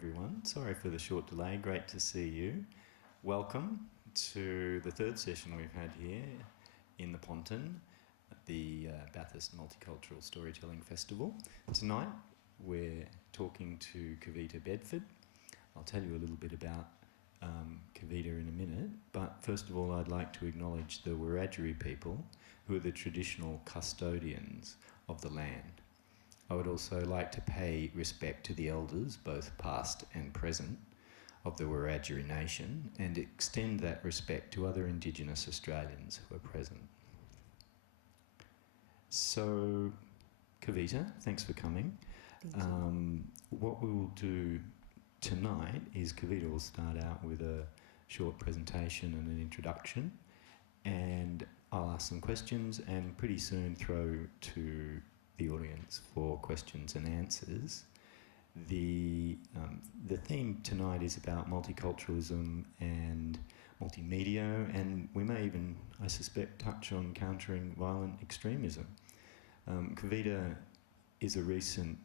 everyone. Sorry for the short delay. Great to see you. Welcome to the third session we've had here in the Ponton at the Bathurst Multicultural Storytelling Festival. Tonight we're talking to Kavita Bedford. I'll tell you a little bit about Kavita in a minute, but first of all I'd like to acknowledge the Wiradjuri people, who are the traditional custodians of the land. I would also like to pay respect to the elders, both past and present, of the Wiradjuri nation, and extend that respect to other Indigenous Australians who are present. So, Kavita, thanks for coming. Thank you. What we will do tonight is Kavita will start out with a short presentation and an introduction, and I'll ask some questions and pretty soon throw to the audience for questions and answers. The theme tonight is about multiculturalism and multimedia, and we may even, I suspect, touch on countering violent extremism. Kavita is a recent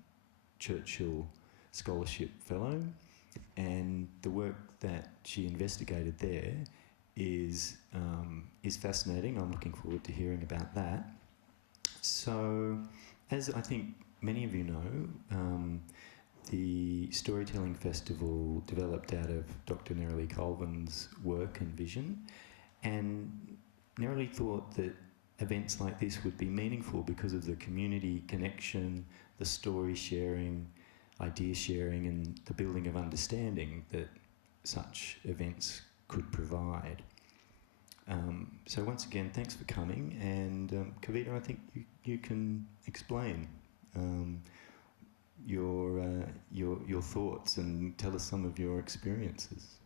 Churchill Scholarship Fellow, and the work that she investigated there is fascinating. I'm looking forward to hearing about that. So, as I think many of you know, the Storytelling Festival developed out of Dr. Nerily Colvin's work and vision, and Nerily thought that events like this would be meaningful because of the community connection, the story sharing, idea sharing, and the building of understanding that such events could provide. So once again, thanks for coming, and Kavita, I think you can explain your thoughts and tell us some of your experiences.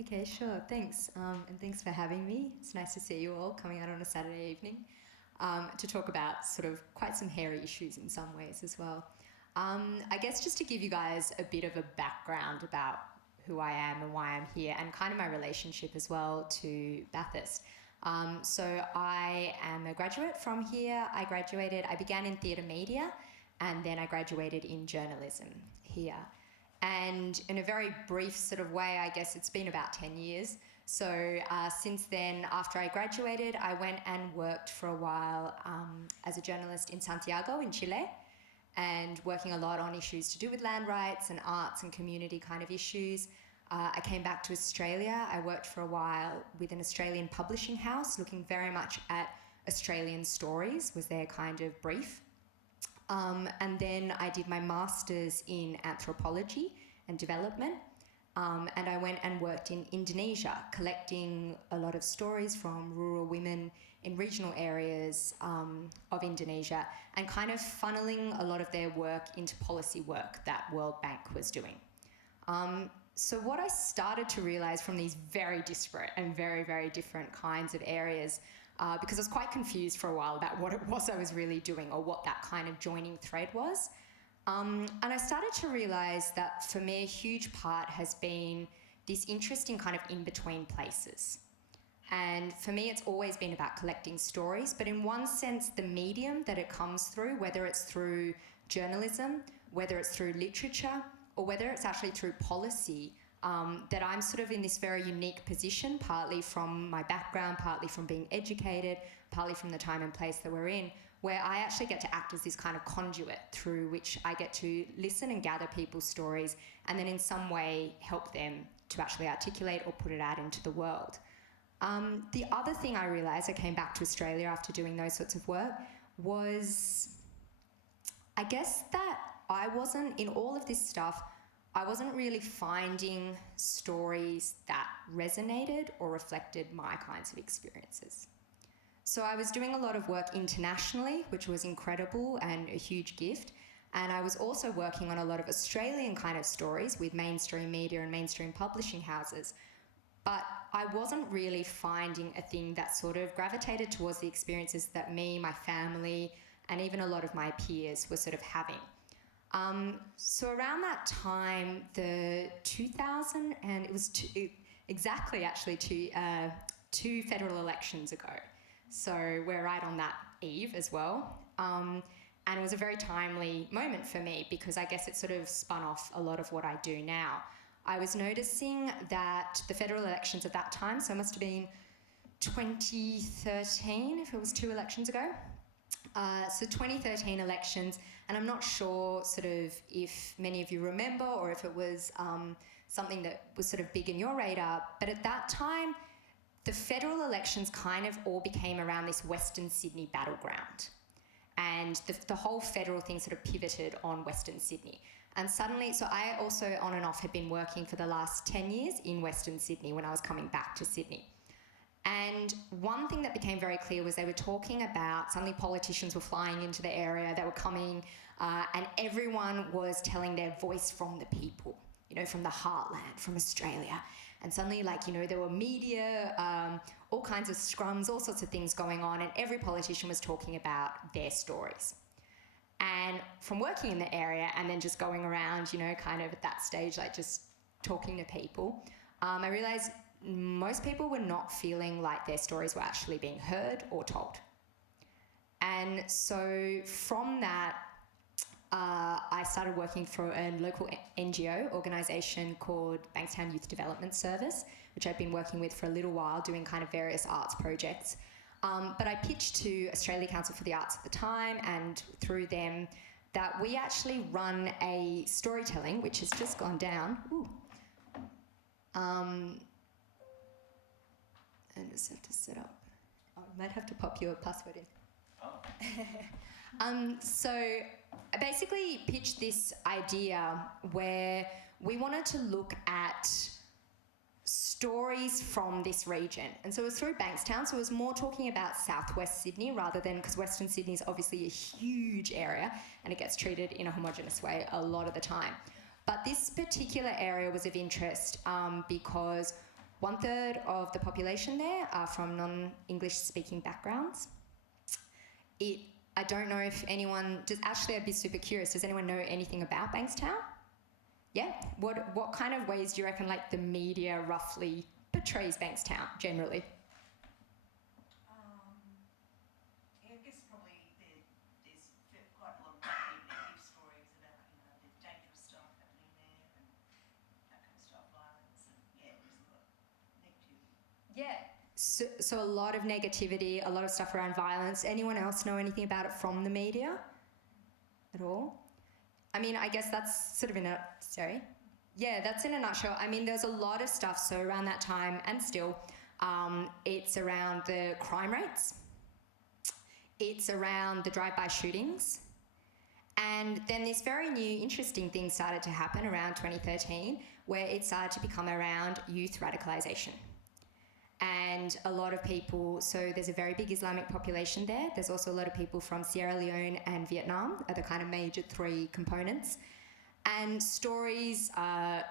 Okay, sure, thanks. And thanks for having me. It's nice to see you all coming out on a Saturday evening to talk about sort of quite some hairy issues in some ways as well. I guess just to give you guys a bit of a background about who I am and why I'm here, and kind of my relationship as well to Bathurst. So I am a graduate from here. I began in theatre media, and then I graduated in journalism here. And in a very brief sort of way, I guess it's been about 10 years. So since then, after I graduated, I went and worked for a while as a journalist in Santiago in Chile, and working a lot on issues to do with land rights and arts and community kind of issues. I came back to Australia. I worked for a while with an Australian publishing house, looking very much at Australian stories, was their kind of brief. And then I did my master's in anthropology and development. And I went and worked in Indonesia, collecting a lot of stories from rural women in regional areas of Indonesia, and kind of funneling a lot of their work into policy work that World Bank was doing. So what I started to realise from these very disparate and very, very different kinds of areas, because I was quite confused for a while about what it was I was really doing or what that kind of joining thread was. And I started to realise that for me a huge part has been this interest in kind of in-between places. And for me it's always been about collecting stories, but in one sense the medium that it comes through, whether it's through journalism, whether it's through literature, or whether it's actually through policy, that I'm sort of in this very unique position, partly from my background, partly from being educated, partly from the time and place that we're in, where I actually get to act as this kind of conduit through which I get to listen and gather people's stories and then in some way help them to actually articulate or put it out into the world. The other thing I realised, I came back to Australia after doing those sorts of work, was I guess that I wasn't, in all of this stuff, I wasn't really finding stories that resonated or reflected my kinds of experiences. So I was doing a lot of work internationally, which was incredible and a huge gift. And I was also working on a lot of Australian kind of stories with mainstream media and mainstream publishing houses. But I wasn't really finding a thing that sort of gravitated towards the experiences that me, my family, and even a lot of my peers were sort of having. So around that time, the 2000, and it was exactly actually two federal elections ago. So we're right on that eve as well. And it was a very timely moment for me because I guess it sort of spun off a lot of what I do now. I was noticing that the federal elections at that time, so it must have been 2013, if it was 2 elections ago. So 2013 elections, and I'm not sure sort of if many of you remember or if it was something that was sort of big in your radar, but at that time, the federal elections kind of all became around this Western Sydney battleground. And the whole federal thing sort of pivoted on Western Sydney. And suddenly, so I also on and off had been working for the last 10 years in Western Sydney when I was coming back to Sydney. And one thing that became very clear was they were talking about, suddenly politicians were flying into the area, they were coming, and everyone was telling their voice from the people, you know, from the heartland, from Australia. And suddenly, like, you know, there were media, all kinds of scrums, all sorts of things going on, and every politician was talking about their stories. And from working in the area and then just going around, you know, kind of at that stage, like just talking to people, I realised most people were not feeling like their stories were actually being heard or told. And so from that, I started working for a local NGO organisation called Bankstown Youth Development Service, which I've been working with for a little while, doing kind of various arts projects. But I pitched to Australia Council for the Arts at the time, and through them, that we actually run a storytelling, which has just gone down. Ooh. I just have to set up. I might have to pop your password in. Oh. So I basically pitched this idea where we wanted to look at stories from this region. And so it was through Bankstown, so it was more talking about southwest Sydney rather than, because Western Sydney is obviously a huge area and it gets treated in a homogenous way a lot of the time. But this particular area was of interest because 1/3 of the population there are from non-English speaking backgrounds. I don't know if anyone, actually I'd be super curious, does anyone know anything about Bankstown? Yeah? What kind of ways do you reckon like the media roughly portrays Bankstown generally? Yeah, I guess probably there's quite a lot of negative stories about, you know, the dangerous stuff happening there and that kind of stuff, violence, and yeah, there's a lot of negativity. Yeah. So a lot of negativity, a lot of stuff around violence. Anyone else know anything about it from the media at all? I mean, I guess that's sort of that's in a nutshell. I mean, there's a lot of stuff. So around that time and still, it's around the crime rates. It's around the drive-by shootings. And then this very new interesting thing started to happen around 2013, where it started to become around youth radicalisation. And a lot of people, so there's a very big Islamic population there. There's also a lot of people from Sierra Leone and Vietnam are the kind of major 3 components. And stories, I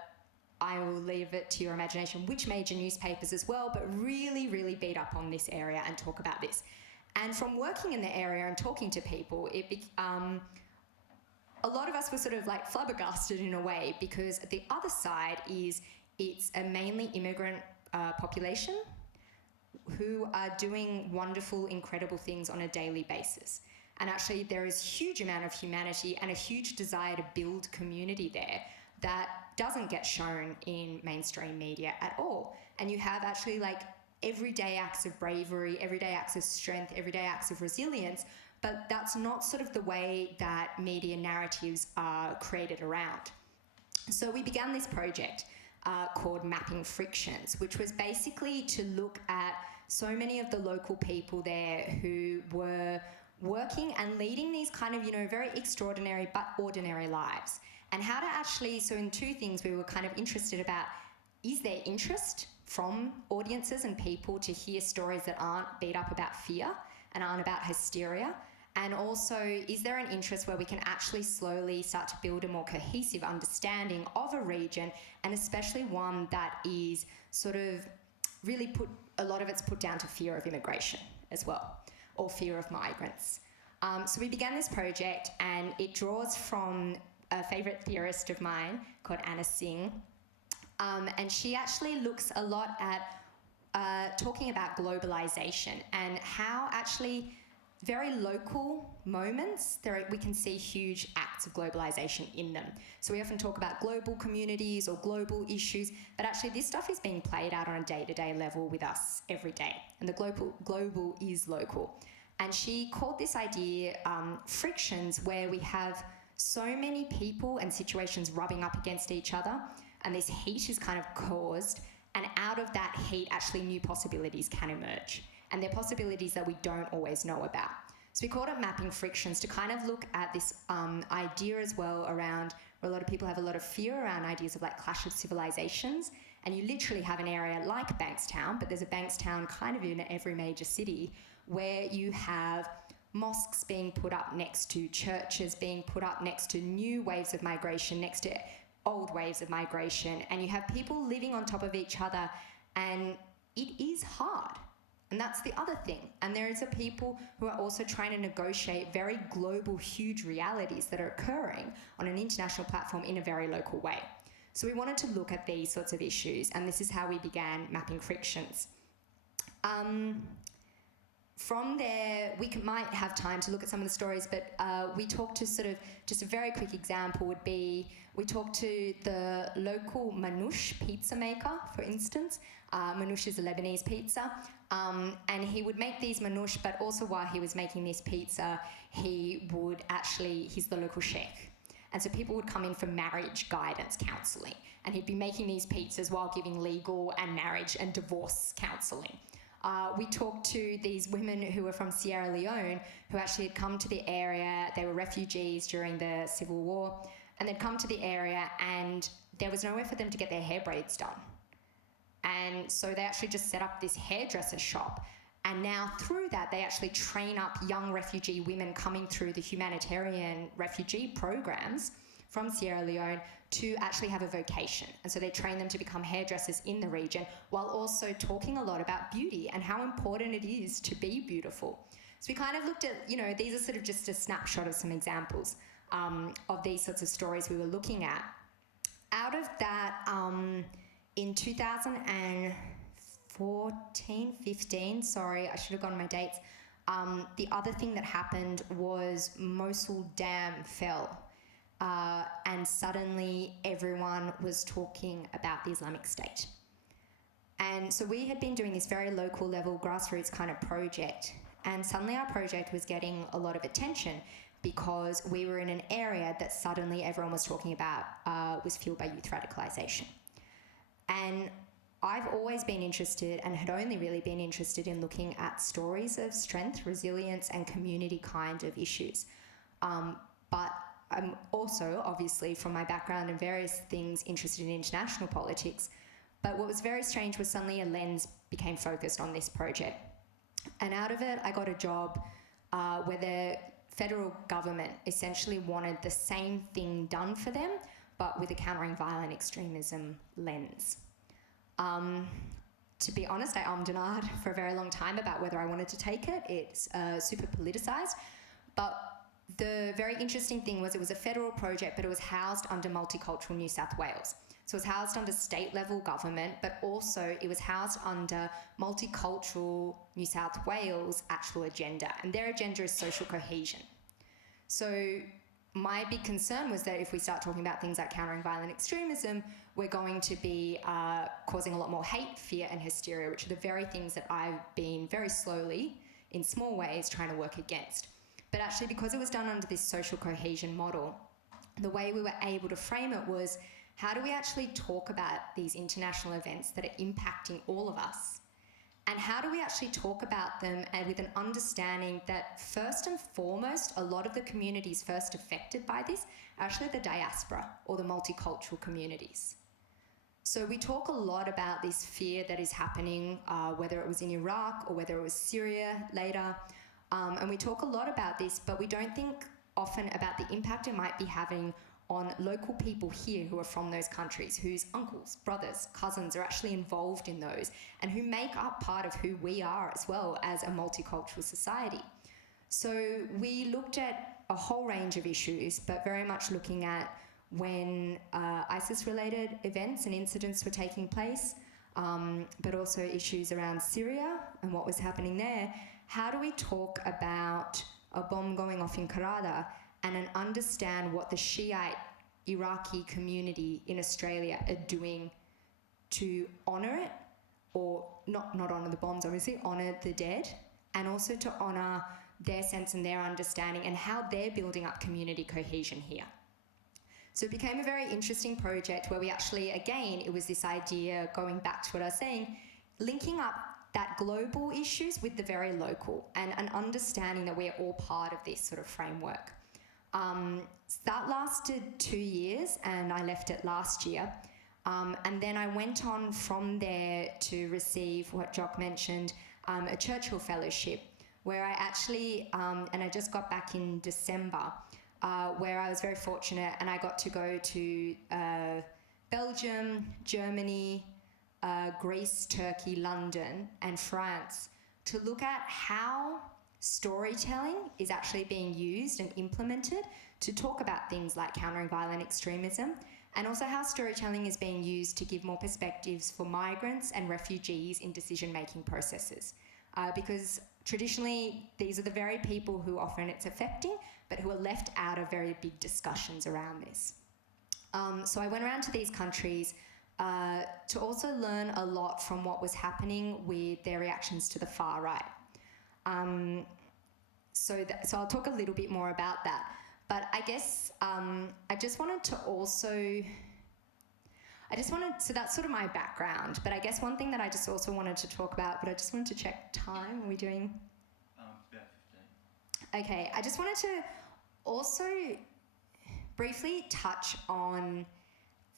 will leave it to your imagination, which major newspapers as well, but really, really beat up on this area and talk about this. And from working in the area and talking to people, a lot of us were sort of like flabbergasted in a way, because the other side is it's a mainly immigrant population who are doing wonderful, incredible things on a daily basis. And actually there is a huge amount of humanity and a huge desire to build community there that doesn't get shown in mainstream media at all. And you have actually like everyday acts of bravery, everyday acts of strength, everyday acts of resilience, but that's not sort of the way that media narratives are created around. So we began this project called Mapping Frictions, which was basically to look at so many of the local people there who were working and leading these kind of, you know, very extraordinary but ordinary lives. And how to actually, so in 2 things we were kind of interested about, is there interest from audiences and people to hear stories that aren't beat up about fear and aren't about hysteria? And also, is there an interest where we can actually slowly start to build a more cohesive understanding of a region, and especially one that is sort of really a lot of it's put down to fear of immigration as well, or fear of migrants. So we began this project, and it draws from a favourite theorist of mine called Anna Singh, and she actually looks a lot at talking about globalisation and how actually very local moments, we can see huge acts of globalisation in them. So we often talk about global communities or global issues, but actually this stuff is being played out on a day-to-day level with us every day. And the global is local. And she called this idea frictions, where we have so many people and situations rubbing up against each other, and this heat is kind of caused, and out of that heat, actually new possibilities can emerge. And they're possibilities that we don't always know about. So we called it mapping frictions to kind of look at this idea as well around where a lot of people have a lot of fear around ideas of like clash of civilizations. And you literally have an area like Bankstown, but there's a Bankstown kind of in every major city, where you have mosques being put up next to churches, being put up next to new waves of migration, next to old waves of migration. And you have people living on top of each other, and it is hard. And that's the other thing. And there is a people who are also trying to negotiate very global, huge realities that are occurring on an international platform in a very local way. So we wanted to look at these sorts of issues, and this is how we began mapping frictions. From there, might have time to look at some of the stories, but we talked to sort of, just a very quick example would be, we talked to the local manouche pizza maker, for instance. Manouche is a Lebanese pizza, and he would make these manouche, but also while he was making this pizza, he's the local sheikh. And so people would come in for marriage guidance counselling, and he'd be making these pizzas while giving legal and marriage and divorce counselling. We talked to these women who were from Sierra Leone, who actually had come to the area. They were refugees during the Civil War, and they'd come to the area, and there was nowhere for them to get their hair braids done. And so they actually just set up this hairdresser shop. And now through that, they actually train up young refugee women coming through the humanitarian refugee programs from Sierra Leone to actually have a vocation. And so they train them to become hairdressers in the region, while also talking a lot about beauty and how important it is to be beautiful. So we kind of looked at, these are sort of just a snapshot of some examples of these sorts of stories we were looking at. Out of that, in 15, sorry, I should have gotten my dates. The other thing that happened was Mosul Dam fell. And suddenly everyone was talking about the Islamic State. And so we had been doing this very local level grassroots kind of project, and suddenly our project was getting a lot of attention because we were in an area that suddenly everyone was talking about was fueled by youth radicalisation. And I've always been interested, and had only really been interested in looking at stories of strength, resilience and community kind of issues. But I'm also, obviously, from my background and various things, interested in international politics. But what was very strange was suddenly a lens became focused on this project. And out of it, I got a job where the federal government essentially wanted the same thing done for them, but with a countering violent extremism lens. To be honest, I ummed and ahed for a very long time about whether I wanted to take it. It's super politicised, but the very interesting thing was it was a federal project, but it was housed under Multicultural New South Wales. So it was housed under state level government, but also it was housed under Multicultural New South Wales' actual agenda, and their agenda is social cohesion. So my big concern was that if we start talking about things like countering violent extremism, we're going to be causing a lot more hate, fear and hysteria, which are the very things that I've been very slowly, in small ways, trying to work against. But actually, because it was done under this social cohesion model, the way we were able to frame it was, how do we actually talk about these international events that are impacting all of us? And how do we actually talk about them and with an understanding that first and foremost, a lot of the communities first affected by this are actually the diaspora or the multicultural communities. So we talk a lot about this fear that is happening, whether it was in Iraq or whether it was Syria later. And we talk a lot about this, but we don't think often about the impact it might be having on local people here who are from those countries, whose uncles, brothers, cousins are actually involved in those, and who make up part of who we are as well as a multicultural society. So we looked at a whole range of issues, but very much looking at when ISIS-related events and incidents were taking place, but also issues around Syria and what was happening there. how do we talk about a bomb going off in Karada and then understand what the Shiite Iraqi community in Australia are doing to honour it, or not honour the bombs, obviously, honour the dead, and also to honour their sense and their understanding and how they're building up community cohesion here. So it became a very interesting project where we actually, again, it was this idea, going back to what I was saying, linking up that global issues with the very local and an understanding that we're all part of this sort of framework. That lasted 2 years and I left it last year. And then I went on from there to receive what Jock mentioned, a Churchill Fellowship, where I actually, and I just got back in December, where I was very fortunate and I got to go to Belgium, Germany, Greece, Turkey, London and France to look at how storytelling is actually being used and implemented to talk about things like countering violent extremism, and also how storytelling is being used to give more perspectives for migrants and refugees in decision-making processes. Because traditionally, these are the very people who often it's affecting, but who are left out of very big discussions around this. So I went around to these countries to also learn a lot from what was happening with their reactions to the far right. So I'll talk a little bit more about that. But I guess I just wanted to also, so that's sort of my background, but I guess one thing that I just also wanted to talk about, but I just wanted to check time. Are we doing? About 15. Okay, I just wanted to also briefly touch on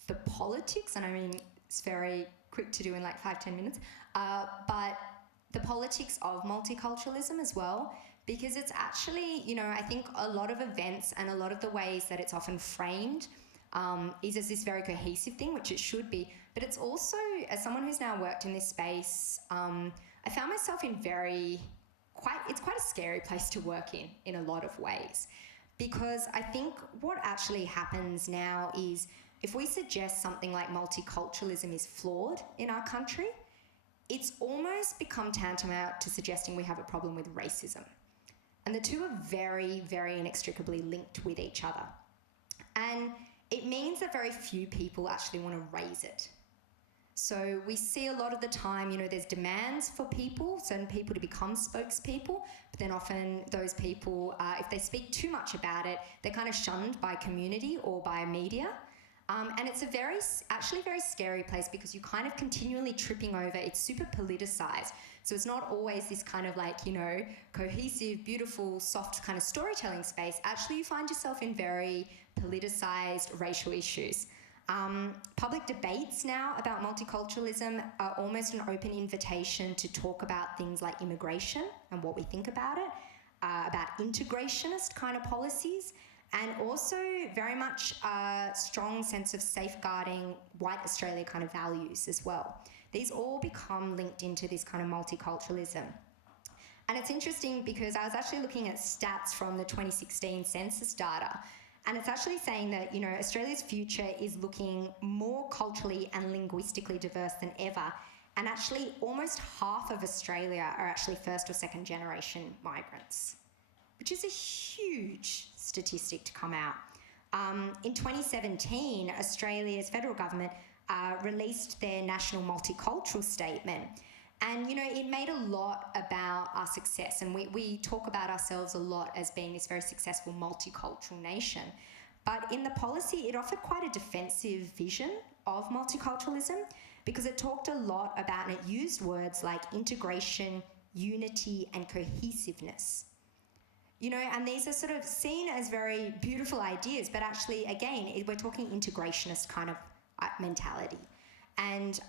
the politics, and I mean, it's very quick to do in like 5-10 minutes, but the politics of multiculturalism as well, because it's actually, you know, I think a lot of events and a lot of the ways that it's often framed is as this very cohesive thing, which it should be, but it's also, as someone who's now worked in this space, I found myself in it's quite a scary place to work in a lot of ways, because I think what actually happens now is if we suggest something like multiculturalism is flawed in our country, it's almost become tantamount to suggesting we have a problem with racism. And the two are very, very inextricably linked with each other. And it means that very few people actually want to raise it. So we see a lot of the time, you know, there's demands for certain people to become spokespeople, but then often those people, if they speak too much about it, they're kind of shunned by community or by media. And it's actually very scary place because you're kind of continually tripping over, it's super politicized. So it's not always this kind of like, you know, cohesive, beautiful, soft kind of storytelling space. Actually, you find yourself in very politicized racial issues. Public debates now about multiculturalism are almost an open invitation to talk about things like immigration and what we think about it, about integrationist kind of policies, and also very much a strong sense of safeguarding white Australia kind of values as well. These all become linked into this kind of multiculturalism. And it's interesting because I was actually looking at stats from the 2016 census data, and it's actually saying that, you know, Australia's future is looking more culturally and linguistically diverse than ever, and actually almost half of Australia are actually first or second generation migrants, which is a huge statistic to come out. In 2017, Australia's federal government released their national multicultural statement. And, you know, it made a lot about our success. And we talk about ourselves a lot as being this very successful multicultural nation. But in the policy, it offered quite a defensive vision of multiculturalism because it talked a lot about, and it used words like integration, unity, and cohesiveness. You know, and these are sort of seen as very beautiful ideas, but actually, again, we're talking integrationist kind of mentality. And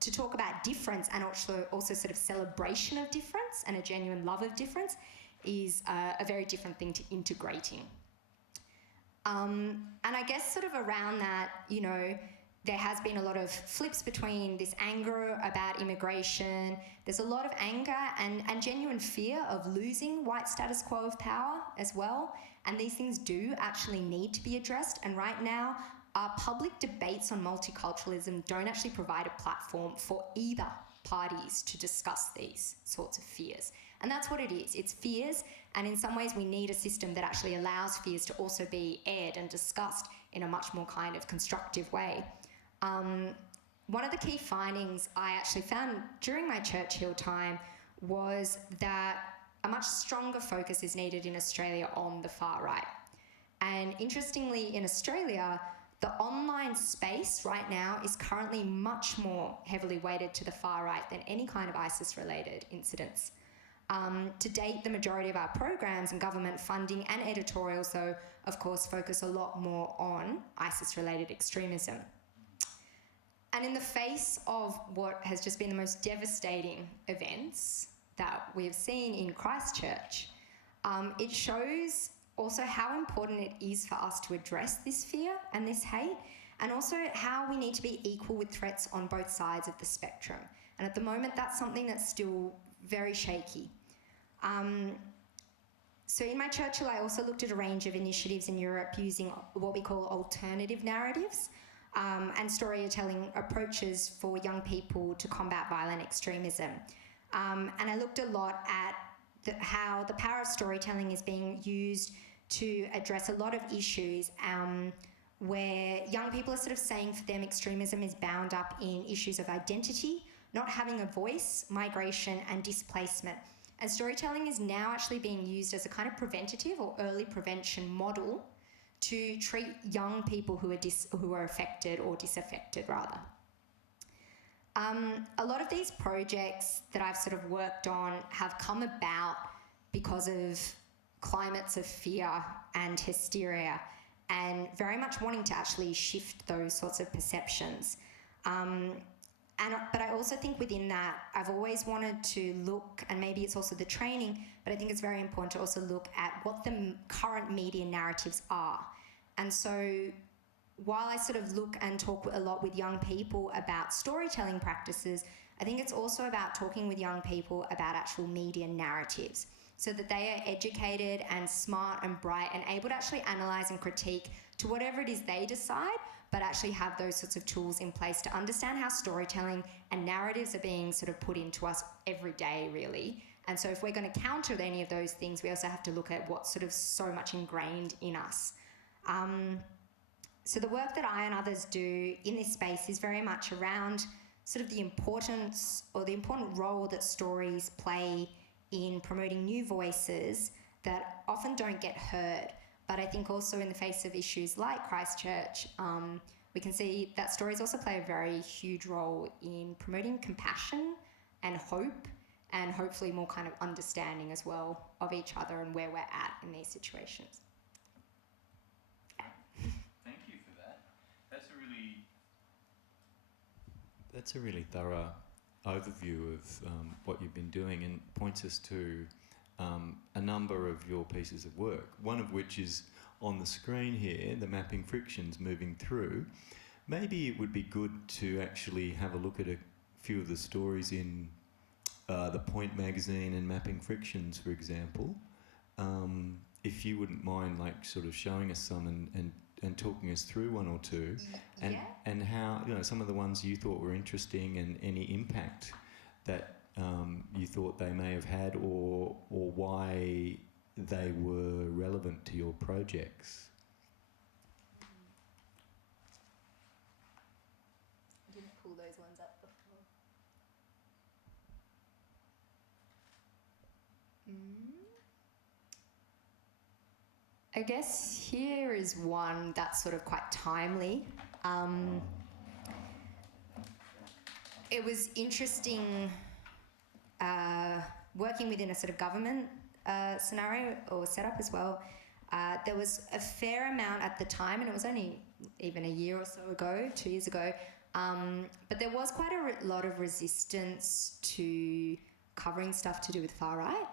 to talk about difference and also sort of celebration of difference and a genuine love of difference is a very different thing to integrating. And I guess sort of around that, you know, there has been a lot of flips between this anger about immigration. There's a lot of anger and genuine fear of losing white status quo of power as well. And these things do actually need to be addressed. And right now, our public debates on multiculturalism don't actually provide a platform for either parties to discuss these sorts of fears. And that's what it is. It's fears, and in some ways we need a system that actually allows fears to also be aired and discussed in a much more kind of constructive way. One of the key findings I actually found during my Churchill time was that a much stronger focus is needed in Australia on the far right. And interestingly, in Australia, the online space right now is currently much more heavily weighted to the far right than any kind of ISIS-related incidents. To date, the majority of our programs and government funding and editorials, though, of course, focus a lot more on ISIS-related extremism. And in the face of what has just been the most devastating events that we've seen in Christchurch, it shows also how important it is for us to address this fear and this hate, and also how we need to be equal with threats on both sides of the spectrum. And at the moment, that's something that's still very shaky. So in my Churchill, I also looked at a range of initiatives in Europe using what we call alternative narratives, and storytelling approaches for young people to combat violent extremism. And I looked a lot at how the power of storytelling is being used to address a lot of issues where young people are sort of saying for them extremism is bound up in issues of identity, not having a voice, migration and displacement. And storytelling is now actually being used as a kind of preventative or early prevention model to treat young people who are affected or disaffected, rather. A lot of these projects that I've sort of worked on have come about because of climates of fear and hysteria, and very much wanting to actually shift those sorts of perceptions. But I also think within that, I've always wanted to look, and maybe it's also the training, but I think it's very important to also look at what the current media narratives are. And so while I sort of look and talk a lot with young people about storytelling practices, I think it's also about talking with young people about actual media narratives, so that they are educated and smart and bright and able to actually analyse and critique to whatever it is they decide, but actually have those sorts of tools in place to understand how storytelling and narratives are being sort of put into us every day, really. And so if we're going to counter any of those things, we also have to look at what's sort of so much ingrained in us. So the work that I and others do in this space is very much around sort of the importance or the important role that stories play in promoting new voices that often don't get heard. But I think also in the face of issues like Christchurch, we can see that stories also play a very huge role in promoting compassion and hope, and hopefully more kind of understanding as well of each other and where we're at in these situations. Thank you for that. That's a really thorough overview of what you've been doing, and points us to a number of your pieces of work, one of which is on the screen here, the Mapping Frictions moving through. Maybe it would be good to actually have a look at a few of the stories in the Point magazine and Mapping Frictions, for example. If you wouldn't mind, like, sort of showing us some and talking us through one or two, and how, you know, some of the ones you thought were interesting and any impact that you thought they may have had, or why they were relevant to your projects. I didn't pull those ones up before. I guess here is one that's sort of quite timely. It was interesting working within a sort of government scenario or setup as well. There was a fair amount at the time, and it was only even a year or so ago, 2 years ago, but there was quite a lot of resistance to covering stuff to do with far right.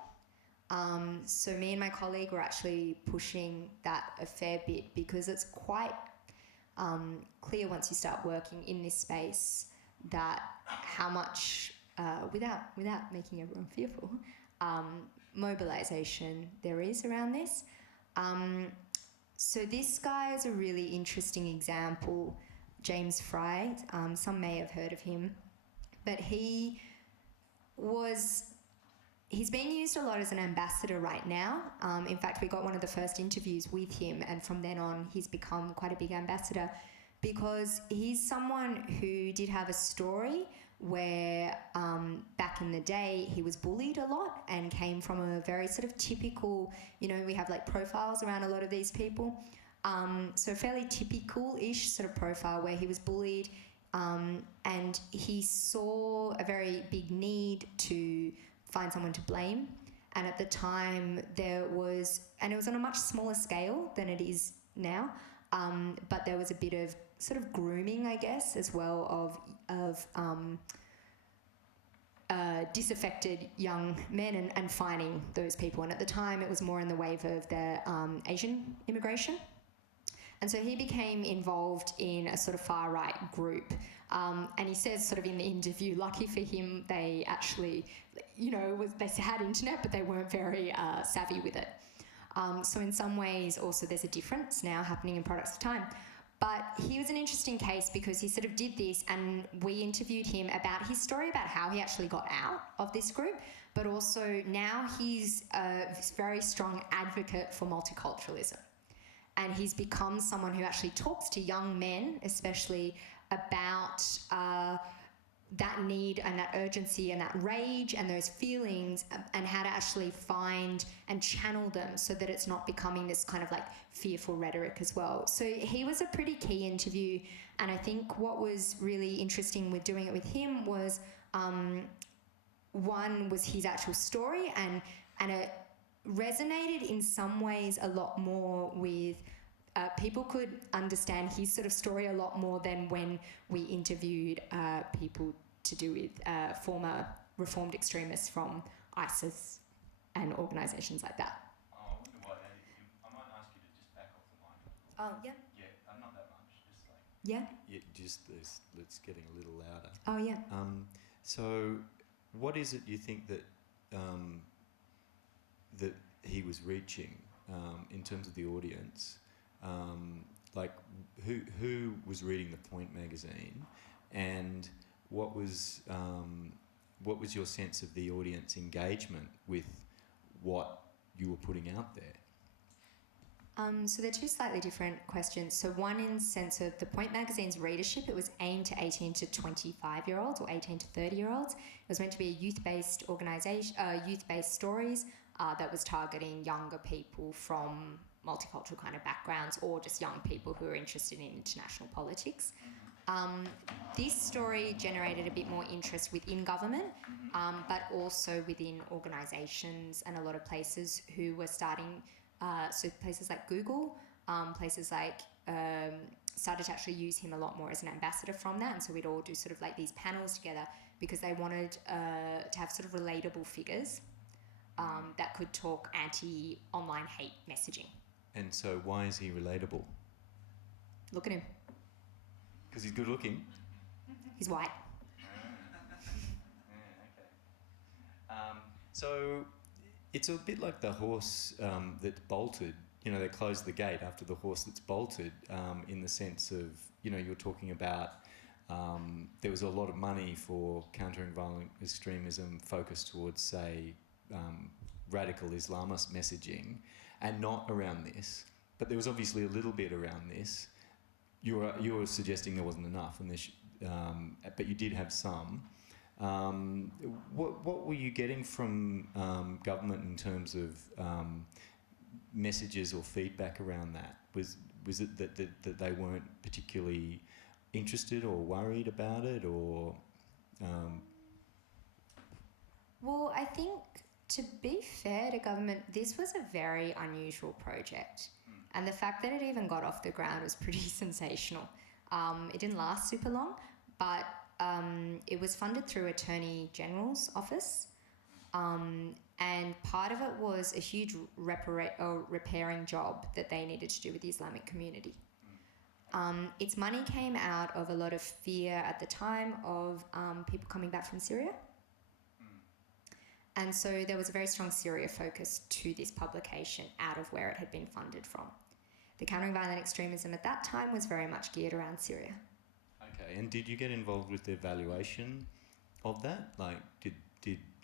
So me and my colleague were actually pushing that a fair bit, because it's quite clear once you start working in this space that how much, without making everyone fearful, mobilisation there is around this. So this guy is a really interesting example, James Fry. Some may have heard of him, but he was He's being used a lot as an ambassador right now. In fact, we got one of the first interviews with him, and from then on, he's become quite a big ambassador because he's someone who did have a story where back in the day he was bullied a lot and came from a very sort of typical, you know, we have like profiles around a lot of these people. So fairly typical-ish sort of profile where he was bullied and he saw a very big need to find someone to blame. And at the time there was, and it was on a much smaller scale than it is now, but there was a bit of sort of grooming, I guess, as well of disaffected young men and finding those people. And at the time it was more in the wave of the Asian immigration. And so he became involved in a sort of far-right group. And he says sort of in the interview, lucky for him, they actually, you know, they had internet, but they weren't very savvy with it. So in some ways also there's a difference now happening in products of time. But he was an interesting case because he sort of did this, and we interviewed him about his story, about how he actually got out of this group, but also now he's a very strong advocate for multiculturalism. And he's become someone who actually talks to young men, especially, about that need and that urgency and that rage and those feelings, and how to actually find and channel them so that it's not becoming this kind of like fearful rhetoric as well. So he was a pretty key interview, and I think what was really interesting with doing it with him was one was his actual story, and it resonated in some ways a lot more with people could understand his sort of story a lot more than when we interviewed people to do with former reformed extremists from ISIS and organisations like that. Oh, I wonder why that is. I might ask you to just back off the mic. Oh, yeah. Yeah, not that much. Just like. Yeah? Yeah, just this. It's getting a little louder. Oh, yeah. So, what is it you think that that he was reaching in terms of the audience? Like, who was reading the Point magazine, and what was your sense of the audience engagement with what you were putting out there? So they're two slightly different questions. So one in sense of the Point magazine's readership, it was aimed to 18 to 25-year-olds or 18 to 30-year-olds. It was meant to be a youth-based organisation, youth-based stories that was targeting younger people from multicultural kind of backgrounds, or just young people who are interested in international politics. This story generated a bit more interest within government, but also within organisations and a lot of places who were starting, so places like Google, places like started to actually use him a lot more as an ambassador from that, and so we'd all do sort of like these panels together because they wanted to have sort of relatable figures that could talk anti-online hate messaging. And so why is he relatable? Look at him. Because he's good looking? He's white. Okay. So it's a bit like the horse that bolted. You know, they closed the gate after the horse that's bolted, in the sense of, you know, you're talking about there was a lot of money for countering violent extremism focused towards, say, radical Islamist messaging, and not around this. But there was obviously a little bit around this. You were suggesting there wasn't enough, and but you did have some. What were you getting from government in terms of messages or feedback around that? Was it that they weren't particularly interested or worried about it, or? Well, I think, to be fair to government, this was a very unusual project. And the fact that it even got off the ground was pretty sensational. It didn't last super long, but it was funded through Attorney General's office. And part of it was a huge repairing job that they needed to do with the Islamic community. Its money came out of a lot of fear at the time of people coming back from Syria. And so there was a very strong Syria focus to this publication out of where it had been funded from. The countering violent extremism at that time was very much geared around Syria. Okay, and did you get involved with the evaluation of that? Like,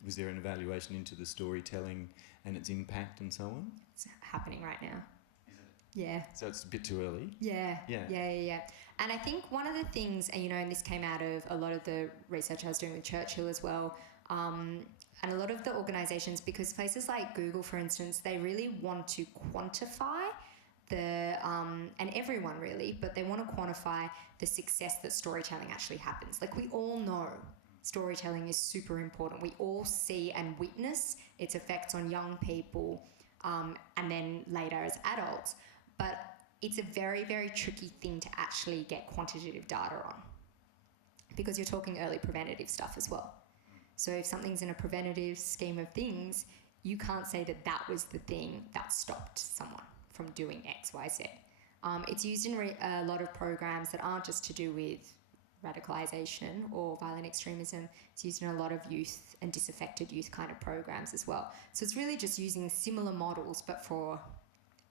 was there an evaluation into the storytelling and its impact and so on? It's happening right now. Is it? Yeah. So it's a bit too early? Yeah. Yeah. And I think one of the things, and and this came out of a lot of the research I was doing with Churchill as well, and a lot of the organisations, because places like Google, for instance, they really want to quantify and everyone really, but they want to quantify the success that storytelling actually happens. Like, we all know storytelling is super important. We all see and witness its effects on young people, and then later as adults. But it's a very, very tricky thing to actually get quantitative data on, because you're talking early preventative stuff as well. So if something's in a preventative scheme of things, you can't say that that was the thing that stopped someone from doing X, Y, Z. It's used in a lot of programs that aren't just to do with radicalisation or violent extremism. It's used in a lot of youth and disaffected youth kind of programs as well. So it's really just using similar models but for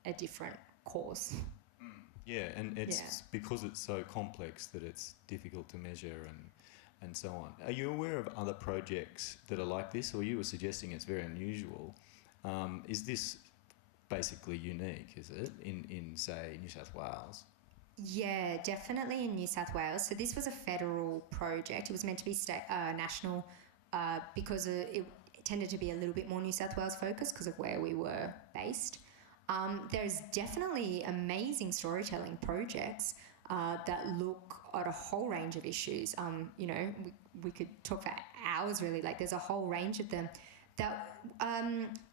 a different cause. Yeah, and it's because it's so complex that it's difficult to measure and so on. Are you aware of other projects that are like this, or you were suggesting it's very unusual? Is this basically unique, is it, in say, New South Wales? Yeah, definitely in New South Wales. So this was a federal project. It was meant to be national because it tended to be a little bit more New South Wales focused because of where we were based. There's definitely amazing storytelling projects that look at a whole range of issues. We could talk for hours really. Like, there's a whole range of them. That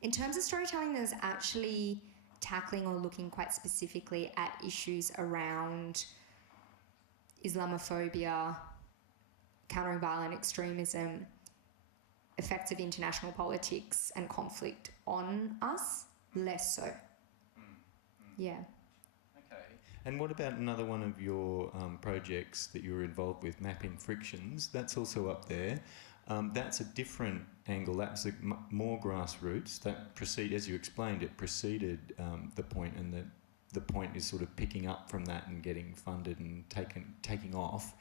in terms of storytelling, there's actually tackling or looking quite specifically at issues around Islamophobia, countering violent extremism, effects of international politics and conflict on us, less so. Yeah. Okay. And what about another one of your projects that you were involved with, Mapping Frictions? That's also up there. That's a different angle. That's more grassroots. That as you explained, it preceded the point, and the point is sort of picking up from that and getting funded and taking off.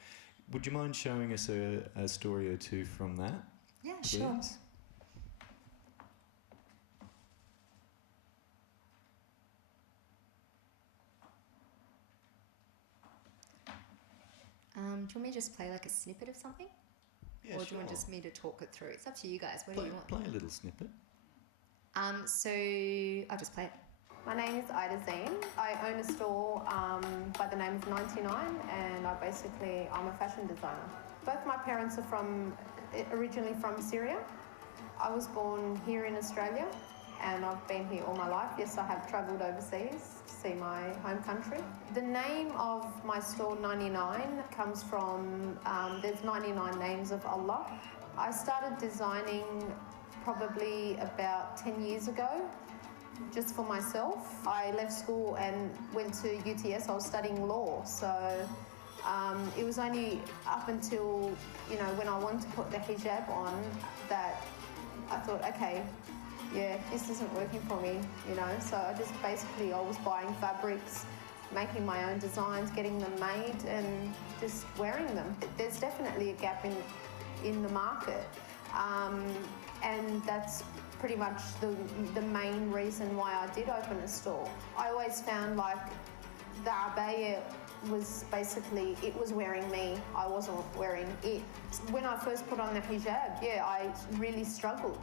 Would you mind showing us a story or two from that? Yeah, please? Sure. Do you want me to just play like a snippet of something? Yeah, or do you want just me to talk it through? It's up to you guys. What do you want? Play a little snippet. So I'll just play it. My name is Ida Zane. I own a store by the name of 99, and I'm a fashion designer. Both my parents are originally from Syria. I was born here in Australia, and I've been here all my life. Yes, I have travelled overseas to see my home country. The name of my store 99 comes from, there's 99 names of Allah. I started designing probably about 10 years ago, just for myself. I left school and went to UTS. I was studying law, so it was only up until, when I wanted to put the hijab on that I thought, okay, yeah, this isn't working for me, so I was buying fabrics, making my own designs, getting them made and just wearing them. There's definitely a gap in the market, and that's pretty much the main reason why I did open a store. I always found like the abaya was basically, it was wearing me, I wasn't wearing it. When I first put on the hijab, I really struggled.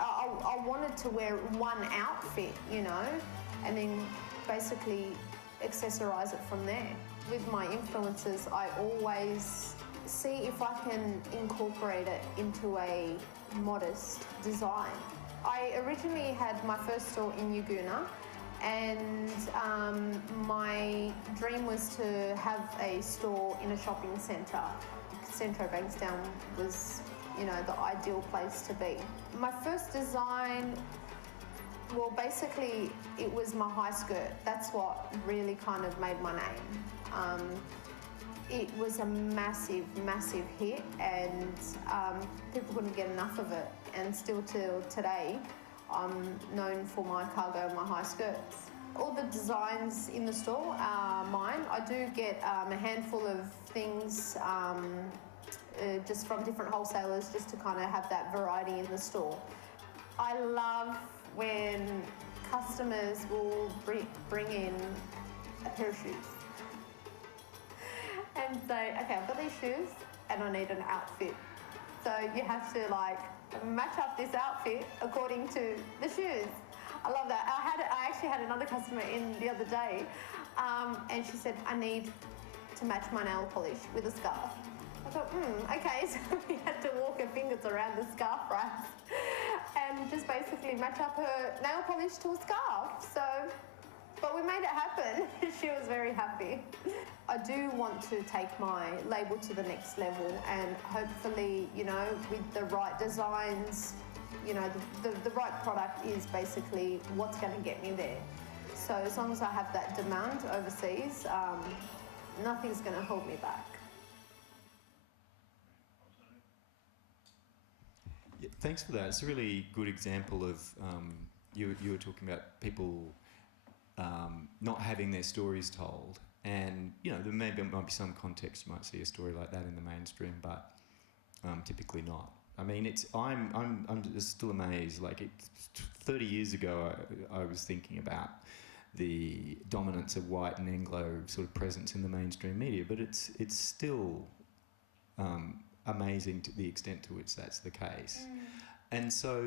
I wanted to wear one outfit, and then basically accessorize it from there. With my influences, I always see if I can incorporate it into a modest design. I originally had my first store in Yaguna, and my dream was to have a store in a shopping centre. Centro Bankstown was, the ideal place to be. My first design, well, basically it was my high skirt. That's what really kind of made my name. It was a massive, massive hit, and people couldn't get enough of it. And still till today, I'm known for my cargo and my high skirts. All the designs in the store are mine. I do get a handful of things just from different wholesalers, just to kind of have that variety in the store. I love when customers will bring in a pair of shoes and say, okay, I've got these shoes and I need an outfit. So you have to like match up this outfit according to the shoes. I love that. I actually had another customer in the other day, and she said, I need to match my nail polish with a scarf. I thought, okay, so we had to walk her fingers around the scarf racks and just basically match up her nail polish to a scarf. So, but we made it happen. She was very happy. I do want to take my label to the next level, and hopefully, you know, with the right designs, you know, the right product is basically what's going to get me there. So as long as I have that demand overseas, nothing's going to hold me back. Yeah, thanks for that. It's a really good example of, you were talking about people not having their stories told. And, you know, there might be some context you might see a story like that in the mainstream, but typically not. I mean, I'm just still amazed. Like, 30 years ago, I was thinking about the dominance of white and Anglo sort of presence in the mainstream media, but it's still amazing to the extent to which that's the case. And so,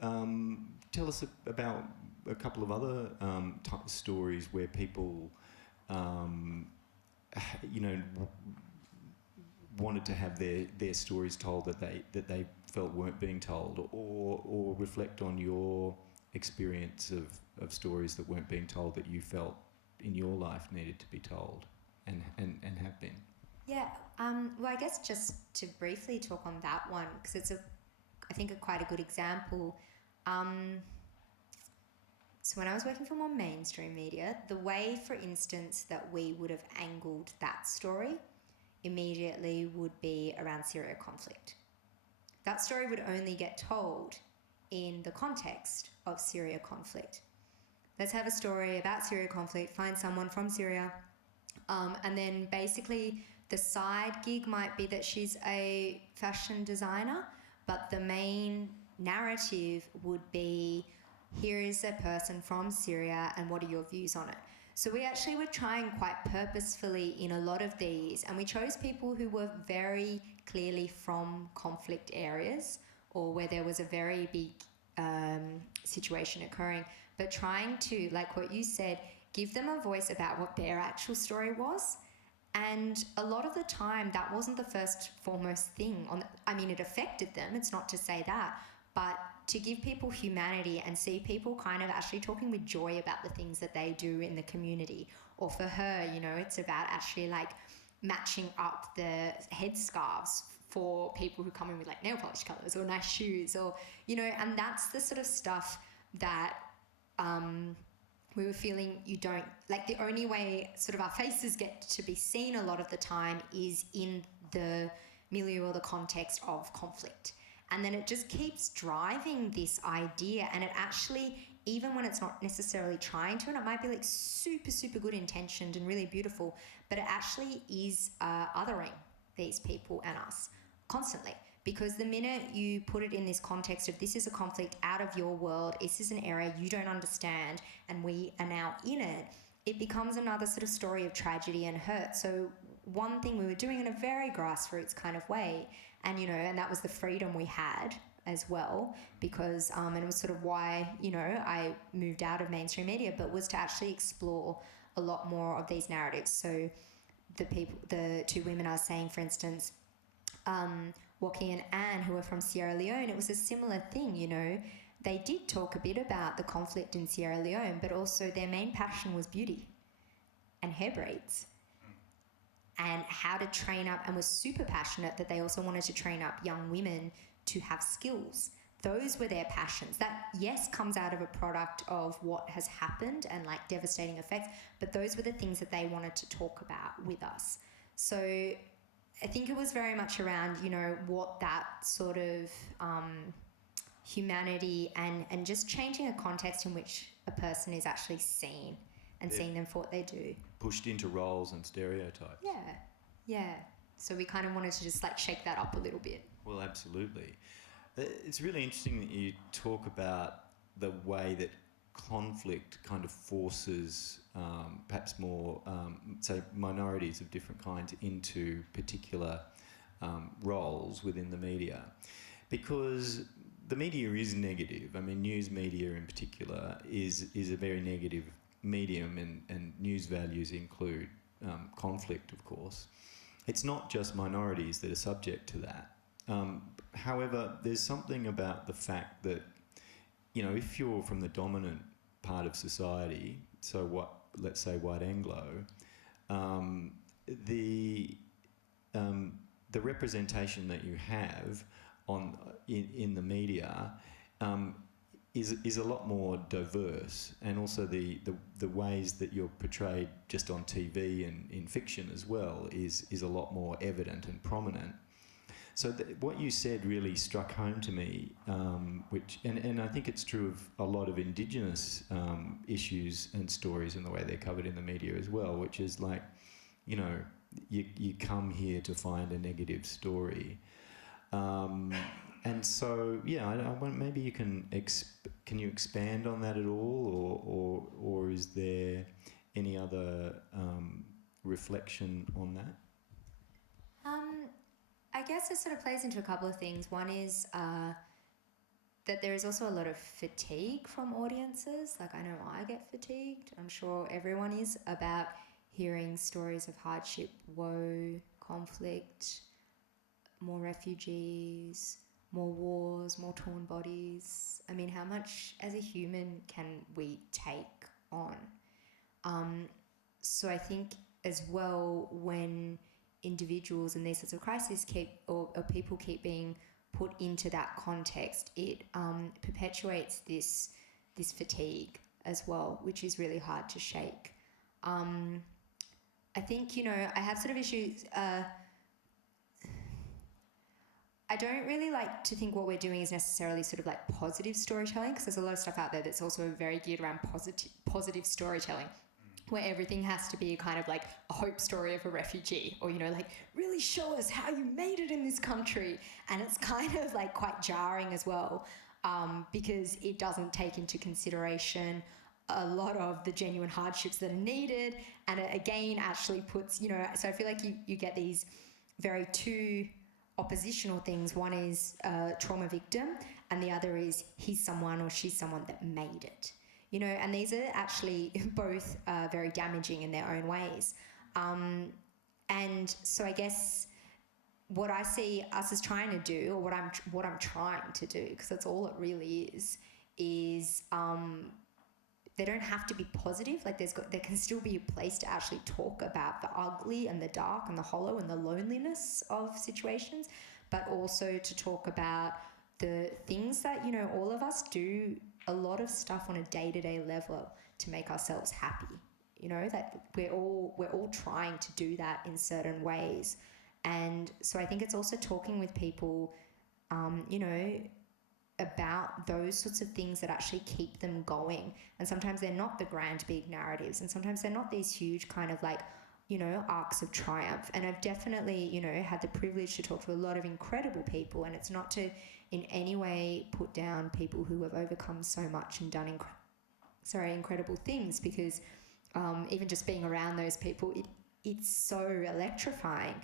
tell us about a couple of other stories where people, you know, wanted to have their stories told that they felt weren't being told, or reflect on your experience of stories that weren't being told that you felt in your life needed to be told and have been. Yeah, well, I guess just to briefly talk on that one, because it's I think quite a good example. So when I was working for more mainstream media, the way, for instance, that we would have angled that story immediately would be around Syria conflict. That story would only get told in the context of Syria conflict. Let's have a story about Syria conflict, find someone from Syria, and then basically the side gig might be that she's a fashion designer, but the main narrative would be, here is a person from Syria and what are your views on it? So we actually were trying quite purposefully in a lot of these, and we chose people who were very clearly from conflict areas or where there was a very big situation occurring, but trying to, like what you said, give them a voice about what their actual story was. And a lot of the time that wasn't the first foremost thing. I mean, it affected them, it's not to say that, but to give people humanity and see people kind of actually talking with joy about the things that they do in the community. Or for her, you know, it's about actually like matching up the headscarves for people who come in with like nail polish colours or nice shoes, or, you know, and that's the sort of stuff that we were feeling you don't, like the only way sort of our faces get to be seen a lot of the time is in the milieu or the context of conflict. And then it just keeps driving this idea, and it actually, even when it's not necessarily trying to, and it might be like super, super good intentioned and really beautiful, but it actually is othering these people and us constantly. Because the minute you put it in this context of this is a conflict out of your world, this is an area you don't understand, and we are now in it, it becomes another sort of story of tragedy and hurt. So one thing we were doing in a very grassroots kind of way, and, you know, and that was the freedom we had as well, because, and it was sort of why, you know, I moved out of mainstream media, but was to actually explore a lot more of these narratives. So the two women I was saying, for instance, Waki and Anne, who are from Sierra Leone, it was a similar thing, you know. They did talk a bit about the conflict in Sierra Leone, but also their main passion was beauty and hair braids and how to train up, and was super passionate that they also wanted to train up young women to have skills. Those were their passions. That, yes, comes out of a product of what has happened and like devastating effects, but those were the things that they wanted to talk about with us. So I think it was very much around, you know, what that sort of humanity and just changing a context in which a person is actually seen and seeing them for what they do. Pushed into roles and stereotypes. Yeah, yeah. So we kind of wanted to just like shake that up a little bit. Well, absolutely. It's really interesting that you talk about the way that conflict kind of forces perhaps more, say, minorities of different kinds into particular roles within the media. Because the media is negative. I mean, news media in particular is a very negative medium, and news values include conflict, of course. It's not just minorities that are subject to that. However, there's something about the fact that, you know, if you're from the dominant part of society, so let's say white Anglo, the representation that you have in the media is a lot more diverse, and also the ways that you're portrayed just on TV and in fiction as well is a lot more evident and prominent. So what you said really struck home to me, and I think it's true of a lot of Indigenous issues and stories and the way they're covered in the media as well, which is like, you know, you come here to find a negative story. And so, yeah, I want, maybe you can you expand on that at all, or is there any other reflection on that? I guess it sort of plays into a couple of things. One is that there is also a lot of fatigue from audiences. Like, I know I get fatigued. I'm sure everyone is, about hearing stories of hardship, woe, conflict, more refugees, more wars, more torn bodies. I mean, how much as a human can we take on? So I think as well, when individuals in these sorts of crises or people keep being put into that context, it perpetuates this fatigue as well, which is really hard to shake. I think, you know, I have sort of issues. I don't really like to think what we're doing is necessarily sort of like positive storytelling, because there's a lot of stuff out there that's also very geared around positive storytelling, where everything has to be kind of like a hope story of a refugee, or, you know, like, really show us how you made it in this country. And it's kind of like quite jarring as well, because it doesn't take into consideration a lot of the genuine hardships that are needed. And it again actually puts, you know, so I feel like you get these very two oppositional things. One is a trauma victim, and the other is he's someone or she's someone that made it. You know, and these are actually both very damaging in their own ways. And so I guess what I see us as trying to do, or what I'm trying to do, because that's all it really is they don't have to be positive. Like, there can still be a place to actually talk about the ugly and the dark and the hollow and the loneliness of situations, but also to talk about the things that, you know, all of us do a lot of stuff on a day-to-day level to make ourselves happy. You know, that we're all trying to do that in certain ways. And so I think it's also talking with people, you know, about those sorts of things that actually keep them going. And sometimes they're not the grand big narratives, and sometimes they're not these huge kind of like, you know, arcs of triumph. And I've definitely, you know, had the privilege to talk to a lot of incredible people, and it's not to in any way put down people who have overcome so much and done incredible things, because even just being around those people, it's so electrifying.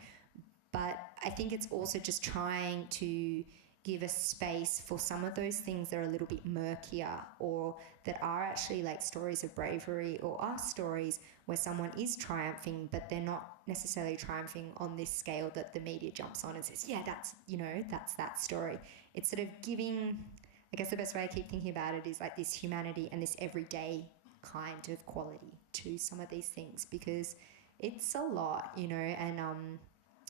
But I think it's also just trying to give a space for some of those things that are a little bit murkier, or that are actually like stories of bravery, or are stories where someone is triumphing, but they're not necessarily triumphing on this scale that the media jumps on and says, yeah, that's, you know, that's that story. It's sort of giving, I guess the best way I keep thinking about it is like this humanity and this everyday kind of quality to some of these things, because it's a lot, you know. And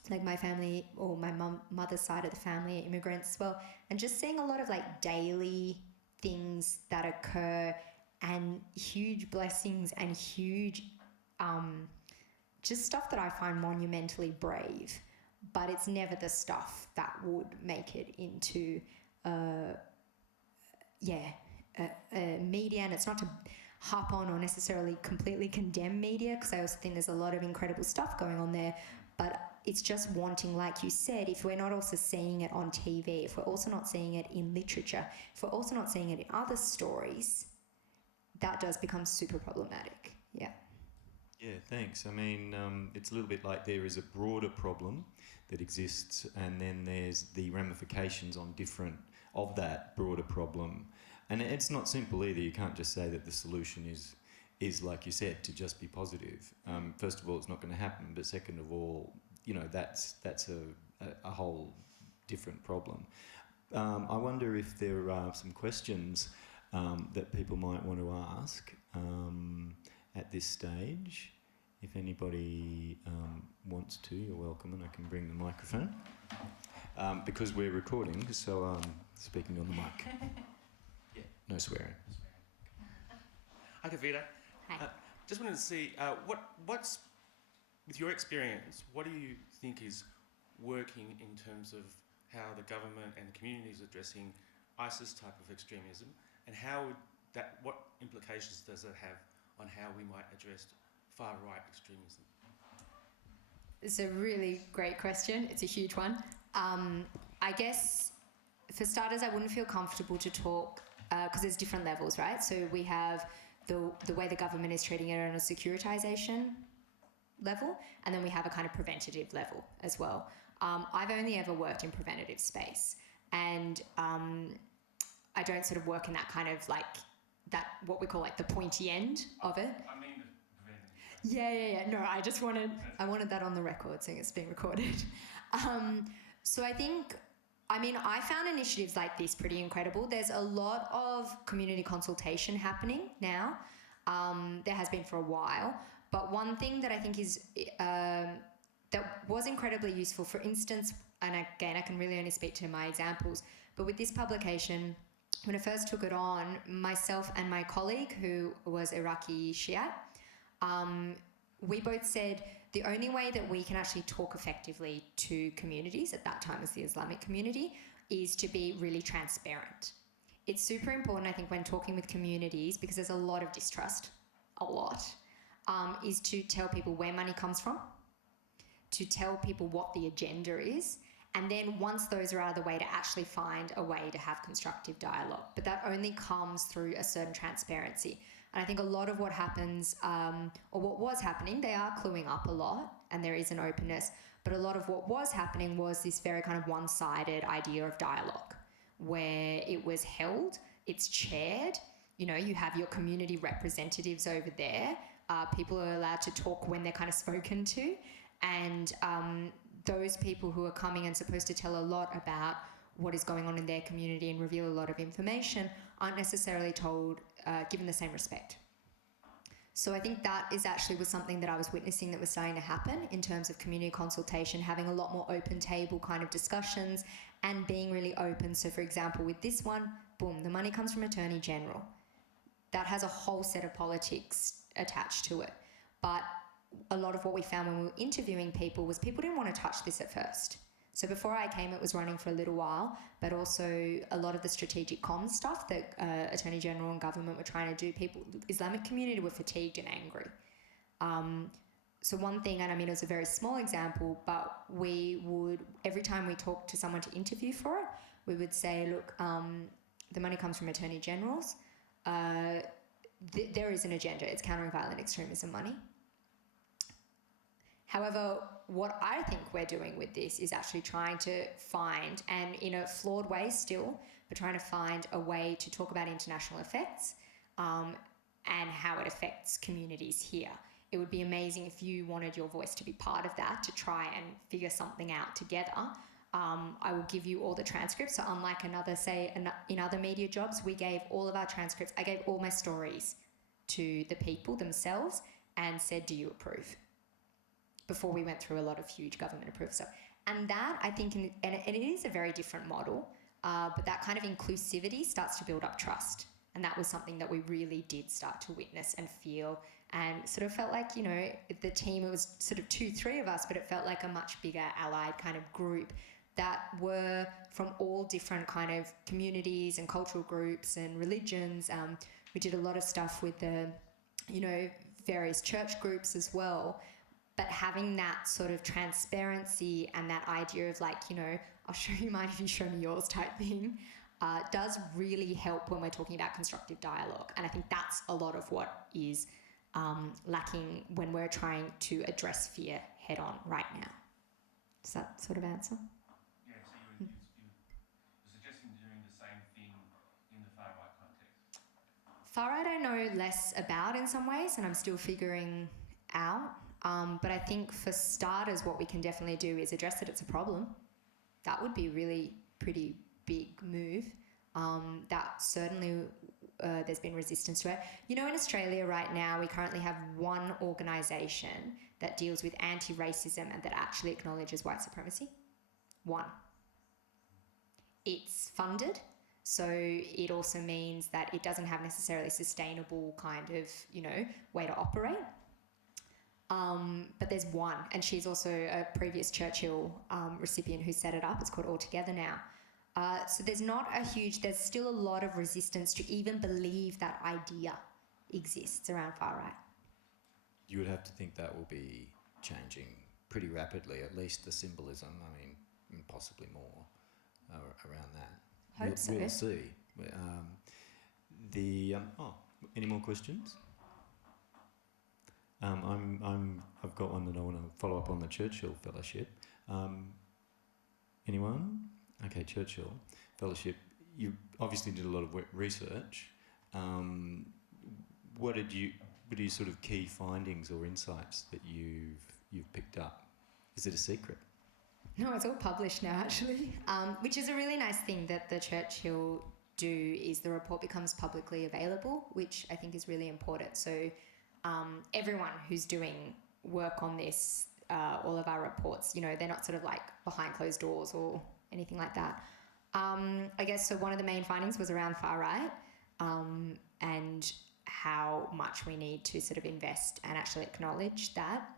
like my family, or my mother's side of the family, are immigrants as well, and just seeing a lot of like daily things that occur, and huge blessings and huge just stuff that I find monumentally brave, but it's never the stuff that would make it into media. And it's not to harp on or necessarily completely condemn media, because I also think there's a lot of incredible stuff going on there, but it's just wanting, like you said, if we're not also seeing it on TV, if we're also not seeing it in literature, if we're also not seeing it in other stories, that does become super problematic. Yeah. Yeah, thanks. I mean, it's a little bit like there is a broader problem that exists, and then there's the ramifications on different of that broader problem. And it's not simple either. You can't just say that the solution is like you said, to just be positive. First of all, it's not going to happen, but second of all, you know, that's a whole different problem. I wonder if there are some questions that people might want to ask at this stage. If anybody wants to, you're welcome, and I can bring the microphone. Because we're recording, so I'm speaking on the mic. Yeah, no swearing. Hi, Kavita. Hi. Just wanted to see, what's, with your experience, what do you think is working in terms of how the government and the community is addressing ISIS type of extremism, and how would that, what implications does it have on how we might address far-right extremism? It's a really great question. It's a huge one. I guess, for starters, I wouldn't feel comfortable to talk, because there's different levels, right? So we have the way the government is treating it on a securitization level, and then we have a kind of preventative level as well. I've only ever worked in preventative space, and I don't sort of work in that kind of like, that, what we call like the pointy end of it. I mean the preventative. Yeah. No, I wanted that on the record, saying it's being recorded. So I think, I mean, I found initiatives like this pretty incredible. There's a lot of community consultation happening now. There has been for a while. But one thing that I think is, that was incredibly useful, for instance, and again, I can really only speak to my examples, but with this publication, when I first took it on, myself and my colleague, who was Iraqi Shiite, we both said the only way that we can actually talk effectively to communities, at that time as the Islamic community, is to be really transparent. It's super important, I think, when talking with communities, because there's a lot of distrust, a lot, is to tell people where money comes from, to tell people what the agenda is, and then once those are out of the way, to actually find a way to have constructive dialogue. But that only comes through a certain transparency. And I think a lot of what happens, or what was happening, they are cluing up a lot, and there is an openness, but a lot of what was happening was this very kind of one-sided idea of dialogue, where it was held, it's chaired, you know, you have your community representatives over there, people are allowed to talk when they're kind of spoken to, and those people who are coming and supposed to tell a lot about what is going on in their community and reveal a lot of information aren't necessarily told, given the same respect. So I think that was something that I was witnessing that was starting to happen in terms of community consultation, having a lot more open table kind of discussions and being really open. So for example, with this one, boom, the money comes from Attorney General. That has a whole set of politics attached to it. But a lot of what we found when we were interviewing people was people didn't want to touch this at first. So before I came, it was running for a little while, but also a lot of the strategic comms stuff that Attorney General and government were trying to do, Islamic community were fatigued and angry. So one thing, and I mean, it was a very small example, but we would, every time we talked to someone to interview for it, we would say, look, the money comes from Attorney Generals. There is an agenda. It's countering violent extremism money. However, what I think we're doing with this is actually trying to find, and in a flawed way still, but trying to find a way to talk about international effects and how it affects communities here. It would be amazing if you wanted your voice to be part of that, to try and figure something out together. I will give you all the transcripts. So unlike in other media jobs, we gave all of our transcripts. I gave all my stories to the people themselves and said, do you approve? Before we went through a lot of huge government approved stuff. And that, I think, and it is a very different model, but that kind of inclusivity starts to build up trust. And that was something that we really did start to witness and feel, and sort of felt like, you know, the team, it was sort of 2-3 of us, but it felt like a much bigger allied kind of group that were from all different kind of communities and cultural groups and religions. We did a lot of stuff with the, you know, various church groups as well. but having that sort of transparency and that idea of like, you know, I'll show you mine if you show me yours type thing, does really help when we're talking about constructive dialogue. And I think that's a lot of what is lacking when we're trying to address fear head on right now. Does that sort of answer? Yeah, so you're suggesting doing the same thing in the far-right context? Far-right I know less about in some ways, and I'm still figuring out. But I think for starters, what we can definitely do is address that it's a problem. That would be really pretty big move. That certainly there's been resistance to it. You know, in Australia right now, we currently have one organisation that deals with anti-racism and that actually acknowledges white supremacy. One. It's funded, so it also means that it doesn't have necessarily sustainable kind of, you know, way to operate. But there's one, and she's also a previous Churchill recipient who set it up. It's called All Together now. So there's still a lot of resistance to even believe that idea exists around far right. You would have to think that will be changing pretty rapidly, at least the symbolism, I mean, possibly more around that. Hope so. We'll see. Any more questions? I've got one that I want to follow up on the Churchill Fellowship. Anyone? Okay, Churchill Fellowship. You obviously did a lot of research. What are your sort of key findings or insights that you've picked up? Is it a secret? No, it's all published now, actually, which is a really nice thing that the Churchill do, is the report becomes publicly available, which I think is really important. So everyone who's doing work on this, all of our reports, you know, they're not sort of like behind closed doors or anything like that. I guess so one of the main findings was around far right and how much we need to sort of invest and actually acknowledge that.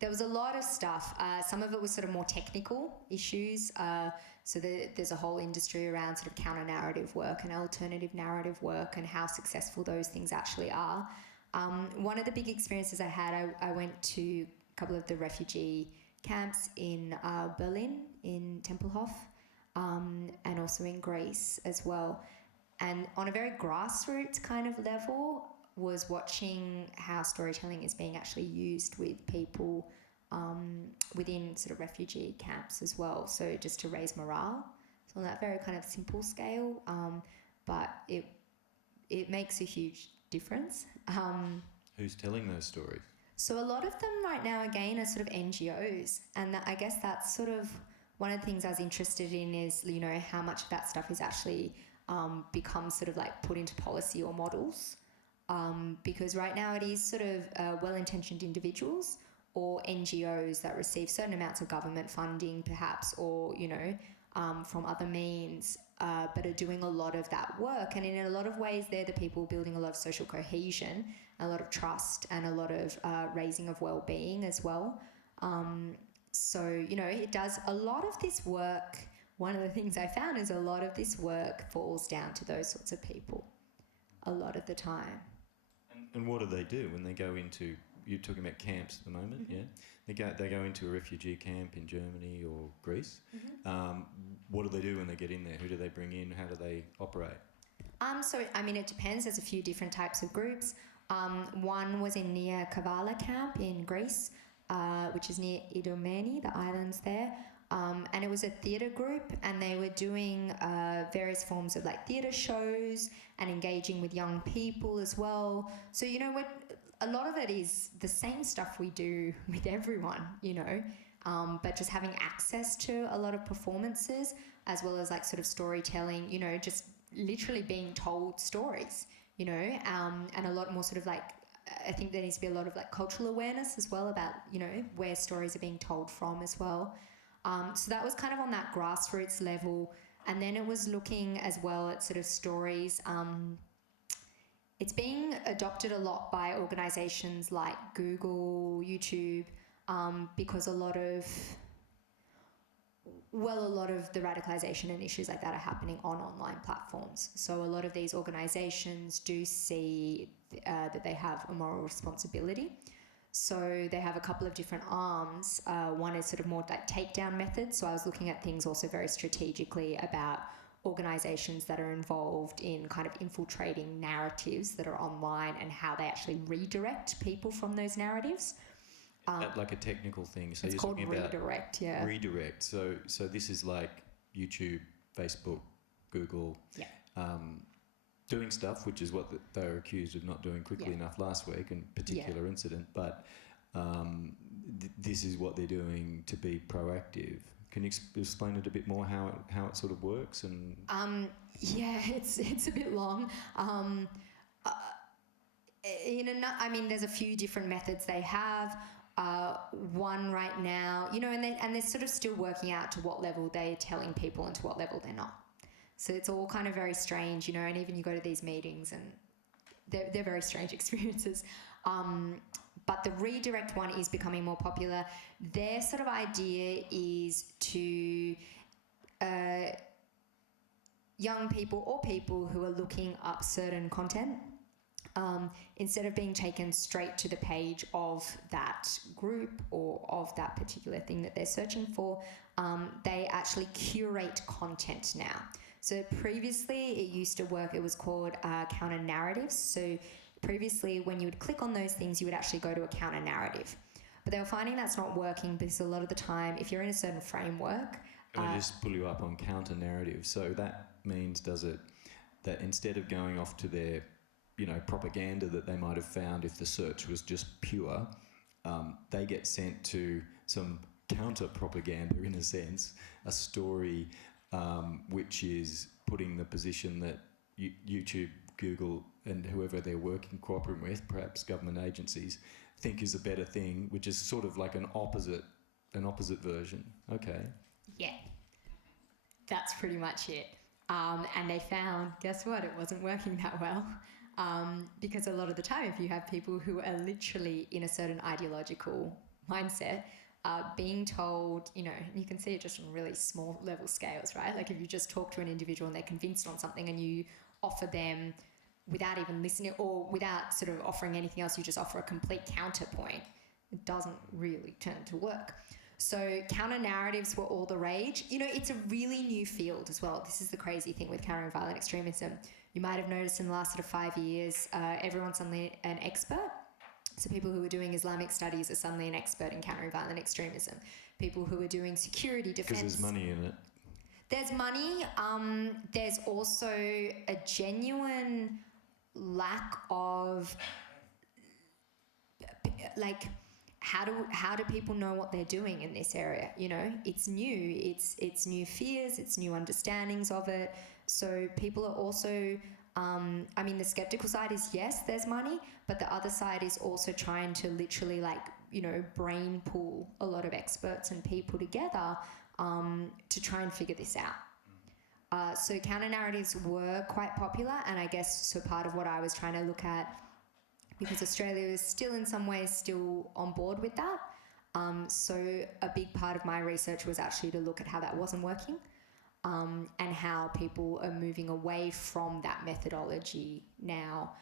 There was a lot of stuff. Some of it was sort of more technical issues. So there's a whole industry around sort of counter-narrative work and alternative narrative work and how successful those things actually are. One of the big experiences I had, I went to a couple of the refugee camps in Berlin, in Tempelhof, and also in Greece as well. And on a very grassroots kind of level, was watching how storytelling is being actually used with people within sort of refugee camps as well. So just to raise morale. So on that very kind of simple scale, but it makes a huge difference. Who's telling those stories? So a lot of them right now, again, are sort of NGOs. And I guess that's sort of one of the things I was interested in is, you know, how much of that stuff is actually become sort of like put into policy or models. Because right now it is sort of well-intentioned individuals or NGOs that receive certain amounts of government funding perhaps, or, you know, from other means, but are doing a lot of that work. And in a lot of ways, they're the people building a lot of social cohesion, a lot of trust, and a lot of raising of well-being as well. So, you know, it does a lot of this work. One of the things I found is a lot of this work falls down to those sorts of people a lot of the time. And what do they do when they go into, you're talking about camps at the moment, Mm-hmm. yeah? They go into a refugee camp in Germany or Greece. Mm-hmm. What do they do when they get in there? Who do they bring in? How do they operate? So, I mean, it depends. There's a few different types of groups. One was in near Kavala camp in Greece, which is near Idomeni, the islands there. And it was a theatre group, and they were doing various forms of like theatre shows and engaging with young people as well. So, you know, a lot of it is the same stuff we do with everyone, you know, but just having access to a lot of performances as well as like sort of storytelling, you know, just literally being told stories, you know, and a lot more sort of like, I think there needs to be a lot of like cultural awareness as well about, you know, where stories are being told from as well. So that was kind of on that grassroots level. And then it was looking as well at sort of stories. It's being adopted a lot by organisations like Google, YouTube, because a lot of the radicalisation and issues like that are happening on online platforms. So a lot of these organisations do see that they have a moral responsibility. So they have a couple of different arms. One is sort of more like takedown methods. So I was looking at things also very strategically about organisations that are involved in kind of infiltrating narratives that are online and how they actually redirect people from those narratives. Like a technical thing. So it's you're called talking about redirect, yeah. Redirect. So this is like YouTube, Facebook, Google, doing stuff, which is what they were accused of not doing quickly enough last week, in particular incident. But this is what they're doing to be proactive. Can you explain it a bit more how it sort of works? And it's a bit long. There's a few different methods they have. One right now, and they're sort of still working out to what level they're telling people and to what level they're not. So it's all kind of very strange, and even you go to these meetings and they're very strange experiences. But the redirect one is becoming more popular. Their sort of idea is to young people or people who are looking up certain content, instead of being taken straight to the page of that group or of that particular thing that they're searching for, they actually curate content now. So previously it used to work, it was called counter narratives. So previously when you would click on those things, you would actually go to a counter narrative. But they were finding that's not working because a lot of the time, if you're in a certain framework... Can I just pull you up on counter narrative? So that means, does it, that instead of going off to their propaganda that they might have found if the search was just pure, they get sent to some counter-propaganda, in a sense, a story which is putting the position that YouTube, Google and whoever they're working, cooperating with, perhaps government agencies, think is a better thing, which is sort of like an opposite version. Okay. Yeah, that's pretty much it. And they found, guess what, it wasn't working that well. Because a lot of the time, if you have people who are literally in a certain ideological mindset, being told, you can see it just on really small level scales, right? Like if you just talk to an individual and they're convinced on something and you offer them, without even listening or without sort of offering anything else, you just offer a complete counterpoint, it doesn't really turn to work. So counter narratives were all the rage. It's a really new field as well. This is the crazy thing with countering violent extremism. You might have noticed in the last sort of 5 years, everyone's suddenly an expert. So people who are doing Islamic studies are suddenly an expert in countering violent extremism. People who are doing security defence... Because there's money in it. There's money. There's also a genuine lack of... How do people know what they're doing in this area? It's new. It's new fears. It's new understandings of it. So people are also... the skeptical side is, yes, there's money, but the other side is also trying to literally brain pool a lot of experts and people together to try and figure this out. So counter narratives were quite popular, and I guess so part of what I was trying to look at, because Australia is still in some ways still on board with that. So a big part of my research was actually to look at how that wasn't working. And how people are moving away from that methodology now.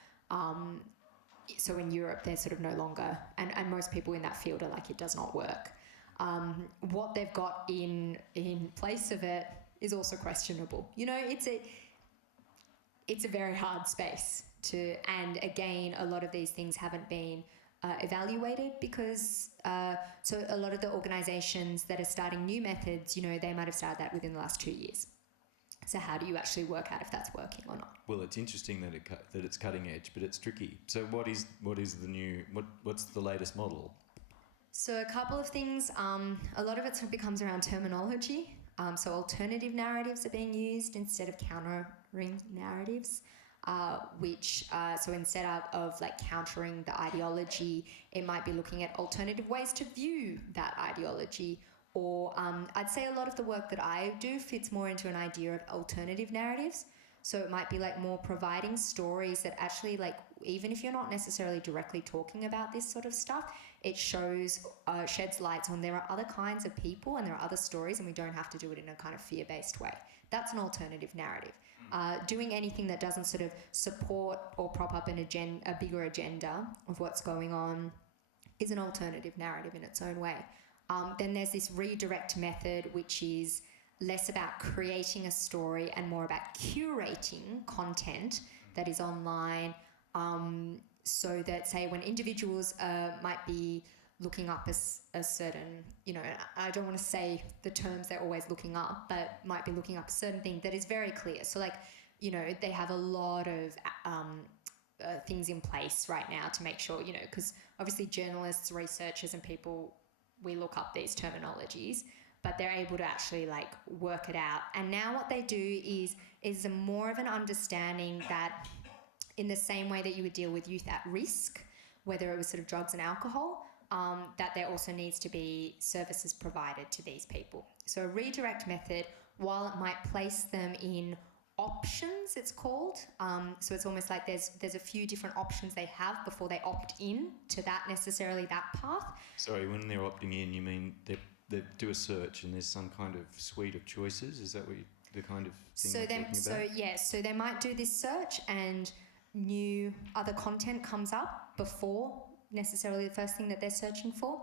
So in Europe, they're sort of no longer, and most people in that field are like, it does not work. What they've got in place of it is also questionable. It's a very hard space and again, a lot of these things haven't been evaluated because so a lot of the organisations that are starting new methods, they might have started that within the last 2 years. So how do you actually work out if that's working or not? Well, it's interesting that it's cutting edge, but it's tricky. So what's the latest model? So a couple of things. A lot of it sort of becomes around terminology. So alternative narratives are being used instead of countering narratives. So instead of countering the ideology, it might be looking at alternative ways to view that ideology. Or I'd say a lot of the work that I do fits more into an idea of alternative narratives. So it might be more providing stories that actually even if you're not necessarily directly talking about this sort of stuff, it sheds lights on there are other kinds of people and there are other stories, and we don't have to do it in a kind of fear-based way. That's an alternative narrative. Doing anything that doesn't sort of support or prop up a bigger agenda of what's going on is an alternative narrative in its own way. Then there's this redirect method, which is less about creating a story and more about curating content that is online, so that, say, when individuals might be looking up a certain, I don't want to say the terms they're always looking up, but might be looking up a certain thing that is very clear. So, like, they have a lot of things in place right now to make sure, because obviously journalists, researchers and people, we look up these terminologies, but they're able to actually like work it out. And now what they do is a more of an understanding that in the same way that you would deal with youth at risk, whether it was sort of drugs and alcohol, that there also needs to be services provided to these people. So a redirect method, while it might place them in options, it's called. So it's almost like there's a few different options they have before they opt in to that path. Sorry, when they're opting in, you mean they do a search and there's some kind of suite of choices? Is that what the kind of thing you're talking about? So they might do this search and new other content comes up before necessarily the first thing that they're searching for.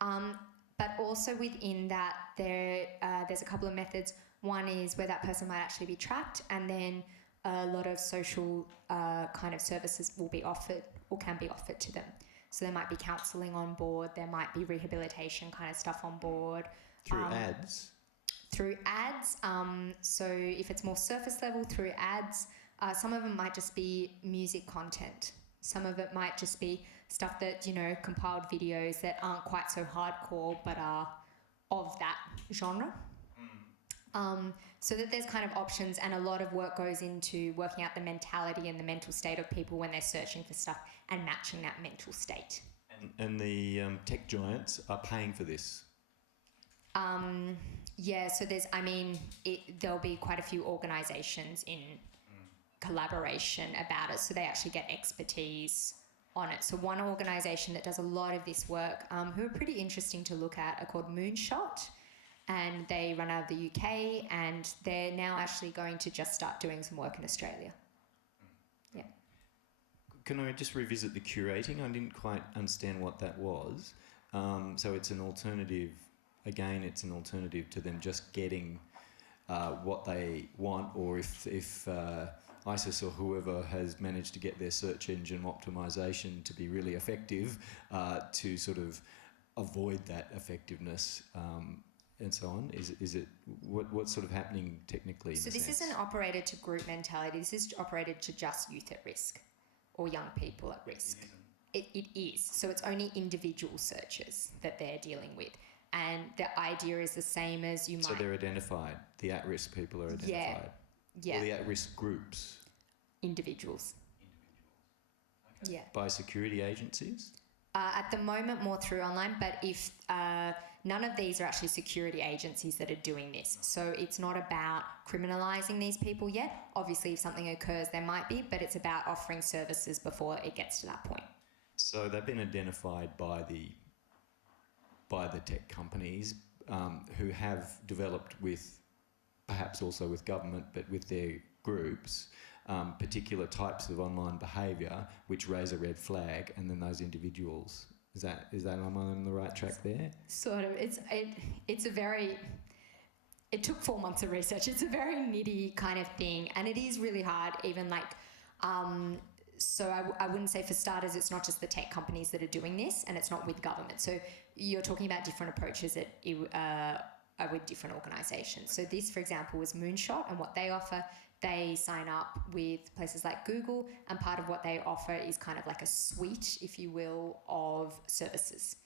But also within that, there's a couple of methods. One is where that person might actually be tracked, and then a lot of social kind of services will be offered or can be offered to them. So there might be counselling on board, there might be rehabilitation kind of stuff on board. Through ads? Through ads. So if it's more surface level, through ads. Some of them might just be music content. Some of it might just be stuff that, compiled videos that aren't quite so hardcore but are of that genre. So that there's kind of options, and a lot of work goes into working out the mentality and the mental state of people when they're searching for stuff and matching that mental state. And the tech giants are paying for this? Yeah, so there'll be quite a few organisations in collaboration about it, so they actually get expertise on it. So one organisation that does a lot of this work, who are pretty interesting to look at, are called Moonshot. And they run out of the UK, and they're now actually going to just start doing some work in Australia. Yeah. Can I just revisit the curating? I didn't quite understand what that was. So it's an alternative, again, it's an alternative to them just getting what they want, or if ISIS or whoever has managed to get their search engine optimization to be really effective, to sort of avoid that effectiveness, and so on. Is it what's sort of happening technically? So this isn't operated to group mentality. This is operated to just youth at risk or young people at risk. It is. So it's only individual searches that they're dealing with, and the idea is the same as you might. So they're identified. The at-risk people are identified. Yeah. Or the at-risk groups. Individuals. Okay. Yeah. By security agencies. At the moment, more through online, but if none of these are actually security agencies that are doing this. So it's not about criminalising these people yet. Obviously, if something occurs, there might be, but it's about offering services before it gets to that point. So they've been identified by the tech companies who have developed with, perhaps also with government, but with their groups, particular types of online behaviour which raise a red flag, and then those individuals. Is that am I on the right track there? Sort of. It took 4 months of research. It's a very nitty kind of thing, and it is really hard. Even like, so I wouldn't say, for starters, it's not just the tech companies that are doing this, and it's not with government. So you're talking about different approaches that are with different organisations. So this, for example, was Moonshot, and what they offer. They sign up with places like Google, and part of what they offer is kind of like a suite, if you will, of services.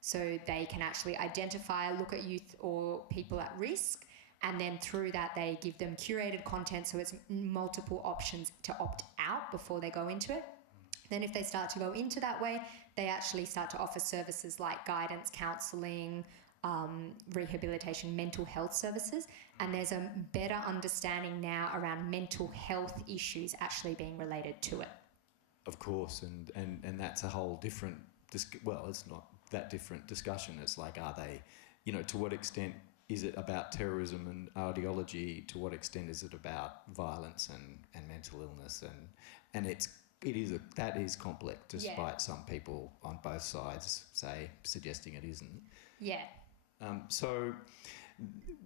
So they can actually identify, look at youth or people at risk, and then through that they give them curated content, so it's multiple options to opt out before they go into it. Then if they start to go into that way, they actually start to offer services like guidance, counselling, rehabilitation, mental health services, and there's a better understanding now around mental health issues actually being related to it. Of course, and that's a whole different, it's not that different discussion. It's like, are they, to what extent is it about terrorism and ideology? To what extent is it about violence and mental illness? And it's that is complex, despite some people on both sides suggesting it isn't. Yeah. So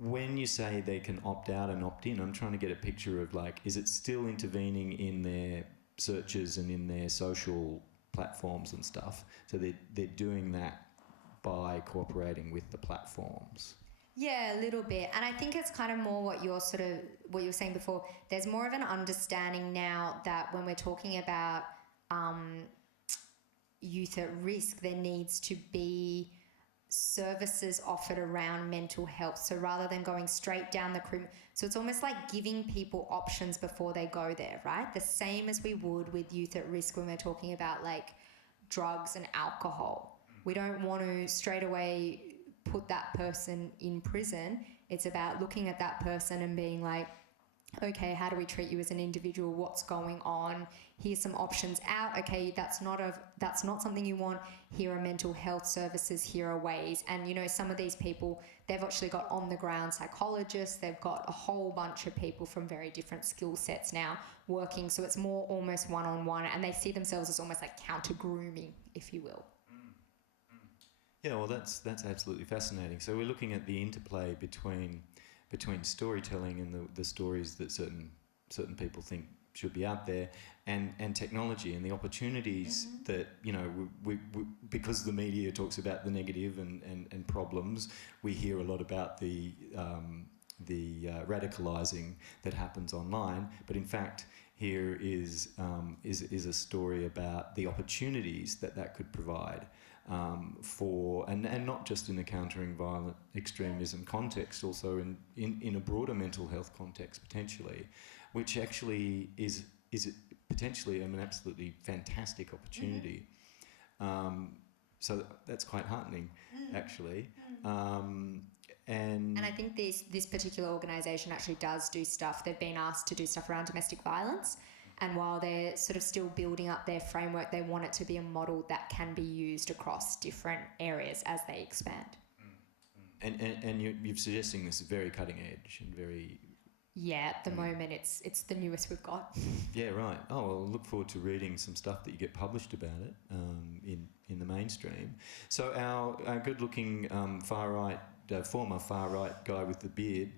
when you say they can opt out and opt in, I'm trying to get a picture of, like, is it still intervening in their searches and in their social platforms and stuff? So they're doing that by cooperating with the platforms. Yeah, a little bit. And I think it's kind of more what you were saying before. There's more of an understanding now that when we're talking about youth at risk, there needs to be services offered around mental health. So rather than going straight down the criminal, so it's almost like giving people options before they go there, right? The same as we would with youth at risk when we're talking about like drugs and alcohol. We don't want to straight away put that person in prison. It's about looking at that person and being like, okay, how do we treat you as an individual? What's going on? Here's some options out. Okay, that's not something you want. Here are mental health services. Here are ways. And, you know, some of these people, they've actually got on-the-ground psychologists. They've got a whole bunch of people from very different skill sets now working. So it's more almost one-on-one, and they see themselves as almost like counter-grooming, if you will. Yeah, well, that's absolutely fascinating. So we're looking at the interplay between storytelling and the stories that certain people think should be out there, and technology and the opportunities that, you know, we because the media talks about the negative and problems, we hear a lot about the radicalising that happens online. But in fact, here is a story about the opportunities that could provide. And not just in the countering violent extremism context, also in a broader mental health context potentially, which actually is potentially an absolutely fantastic opportunity. So that's quite heartening, actually. And I think this particular organisation actually does do stuff. They've been asked to do stuff around domestic violence. And while they're sort of still building up their framework, they want it to be a model that can be used across different areas as they expand. And you're suggesting this is very cutting edge and very... Yeah, at the moment it's the newest we've got. Yeah, right. Oh, well, look forward to reading some stuff that you get published about it in the mainstream. So our good-looking former far-right guy with the beard...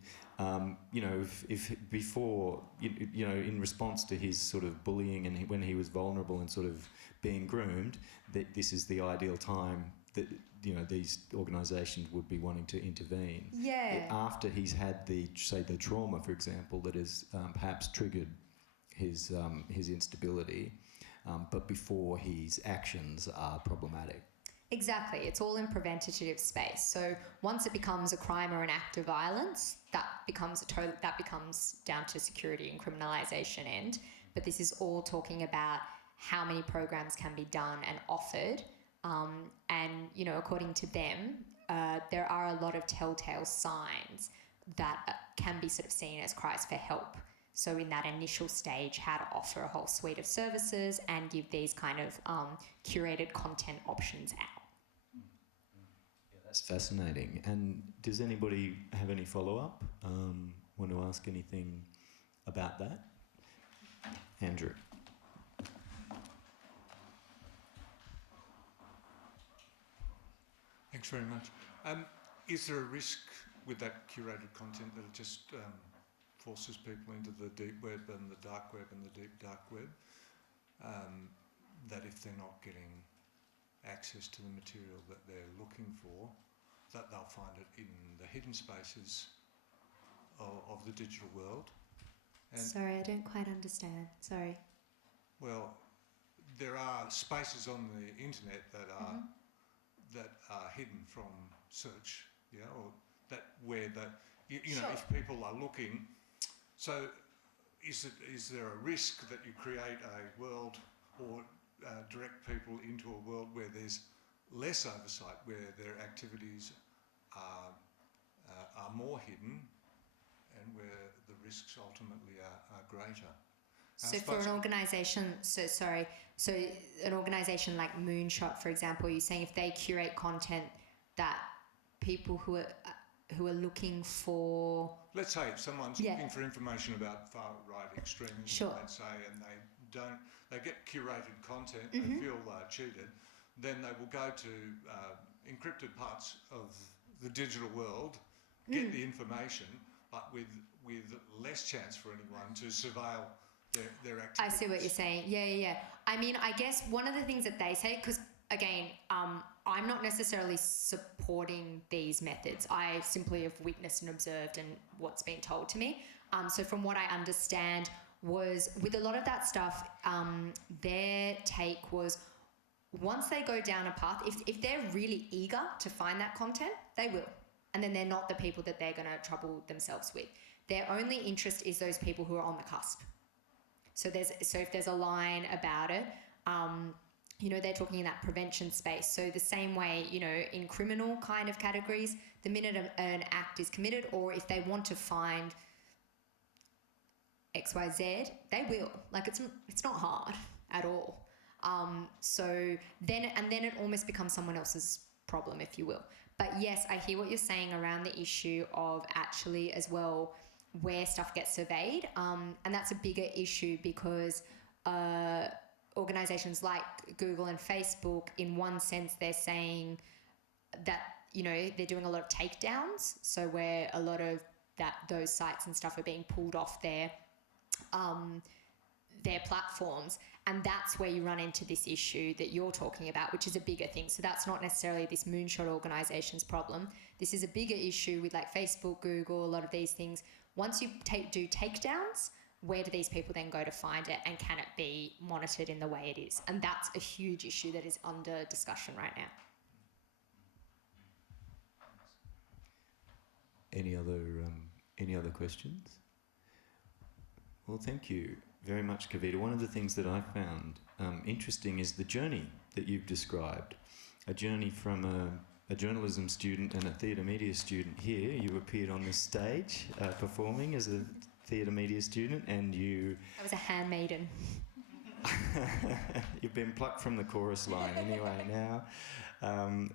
you know, if before, you know, in response to his sort of bullying and when he was vulnerable and sort of being groomed, that this is the ideal time that, you know, these organisations would be wanting to intervene. Yeah. After he's had the trauma, for example, that has perhaps triggered his instability, but before his actions are problematic. Exactly. It's all in preventative space. So once it becomes a crime or an act of violence, that becomes down to security and criminalisation end. But this is all talking about how many programs can be done and offered. And, you know, according to them, there are a lot of telltale signs that can be sort of seen as cries for help. So in that initial stage, how to offer a whole suite of services and give these kind of curated content options out. Yeah, that's fascinating. And does anybody have any follow-up? Want to ask anything about that? Andrew. Thanks very much. Is there a risk with that curated content that it just forces people into the deep web and the dark web and the deep dark web, that if they're not getting access to the material that they're looking for, that they'll find it in the hidden spaces of the digital world? And Sorry, I don't quite understand. Sorry. well, there are spaces on the internet that are hidden from search, yeah, or that where that you know, Sure. if people are looking. So, is there a risk that you create a world or direct people into a world where there's less oversight, where their activities are more hidden, and where the risks ultimately are greater? So for an organisation, so an organisation like Moonshot, for example, you're saying if they curate content that people who are looking for... Let's say if someone's Yeah. looking for information about far-right extremism, Sure. let's say, and they they get curated content, they feel cheated, then they will go to encrypted parts of the digital world, get the information, but with less chance for anyone to surveil their activities. I see what you're saying. Yeah. I mean, I guess one of the things that they say, because again, I'm not necessarily supporting these methods. I simply have witnessed and observed and what's been told to me. So from what I understand was with a lot of that stuff, their take was once they go down a path, if they're really eager to find that content, they will. And then they're not the people that they're going to trouble themselves with. Their only interest is those people who are on the cusp. So if there's a line about it, they're talking in that prevention space. So the same way, in criminal kind of categories, the minute an act is committed, or if they want to find XYZ, they will. Like it's not hard at all. So then it almost becomes someone else's problem, if you will. But yes, I hear what you're saying around the issue of actually as well where stuff gets surveyed. And that's a bigger issue because organisations like Google and Facebook, in one sense, they're saying that, they're doing a lot of takedowns. So where a lot of those sites and stuff are being pulled off their platforms. And that's where you run into this issue that you're talking about, which is a bigger thing. So that's not necessarily this moonshot organisation's problem. This is a bigger issue with like Facebook, Google, a lot of these things. Once you do takedowns, where do these people then go to find it, and can it be monitored in the way it is? And that's a huge issue that is under discussion right now. Any other questions? Well, thank you very much, Kavita. One of the things that I found interesting is the journey that you've described. A journey from a journalism student and a theatre media student here. You appeared on this stage performing as a theatre media student, and I was a handmaiden. You've been plucked from the chorus line anyway now. And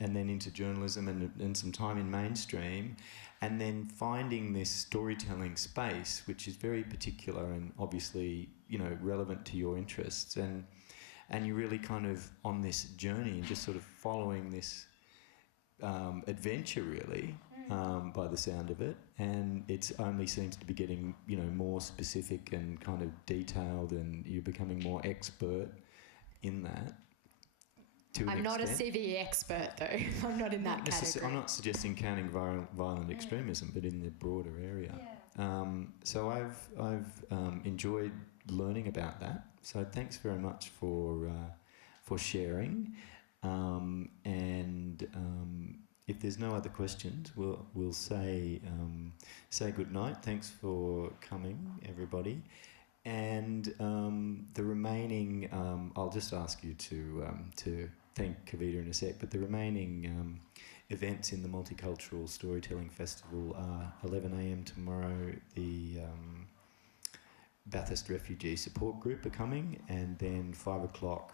then into journalism and some time in mainstream, and then finding this storytelling space, which is very particular and obviously, relevant to your interests, and you're really kind of on this journey and just sort of following this adventure, really, by the sound of it, and it only seems to be getting, more specific and kind of detailed, and you're becoming more expert in that. I'm not a CVE expert, though. I'm not in that category. I'm not suggesting counting violent extremism, but in the broader area. Yeah. So I've enjoyed learning about that. So thanks very much for sharing. And if there's no other questions, we'll say good night. Thanks for coming, everybody. And the remaining, I'll just ask you to thank Kavita in a sec, but the remaining events in the Multicultural Storytelling Festival are 11 a.m. tomorrow. The Bathurst Refugee Support Group are coming, and then 5 o'clock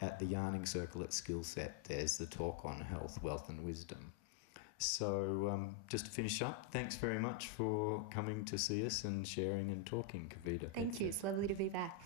at the Yarning Circle at Skillset, there's the talk on health, wealth and wisdom. So just to finish up, thanks very much for coming to see us and sharing and talking, Kavita. Thank you. It's lovely to be back.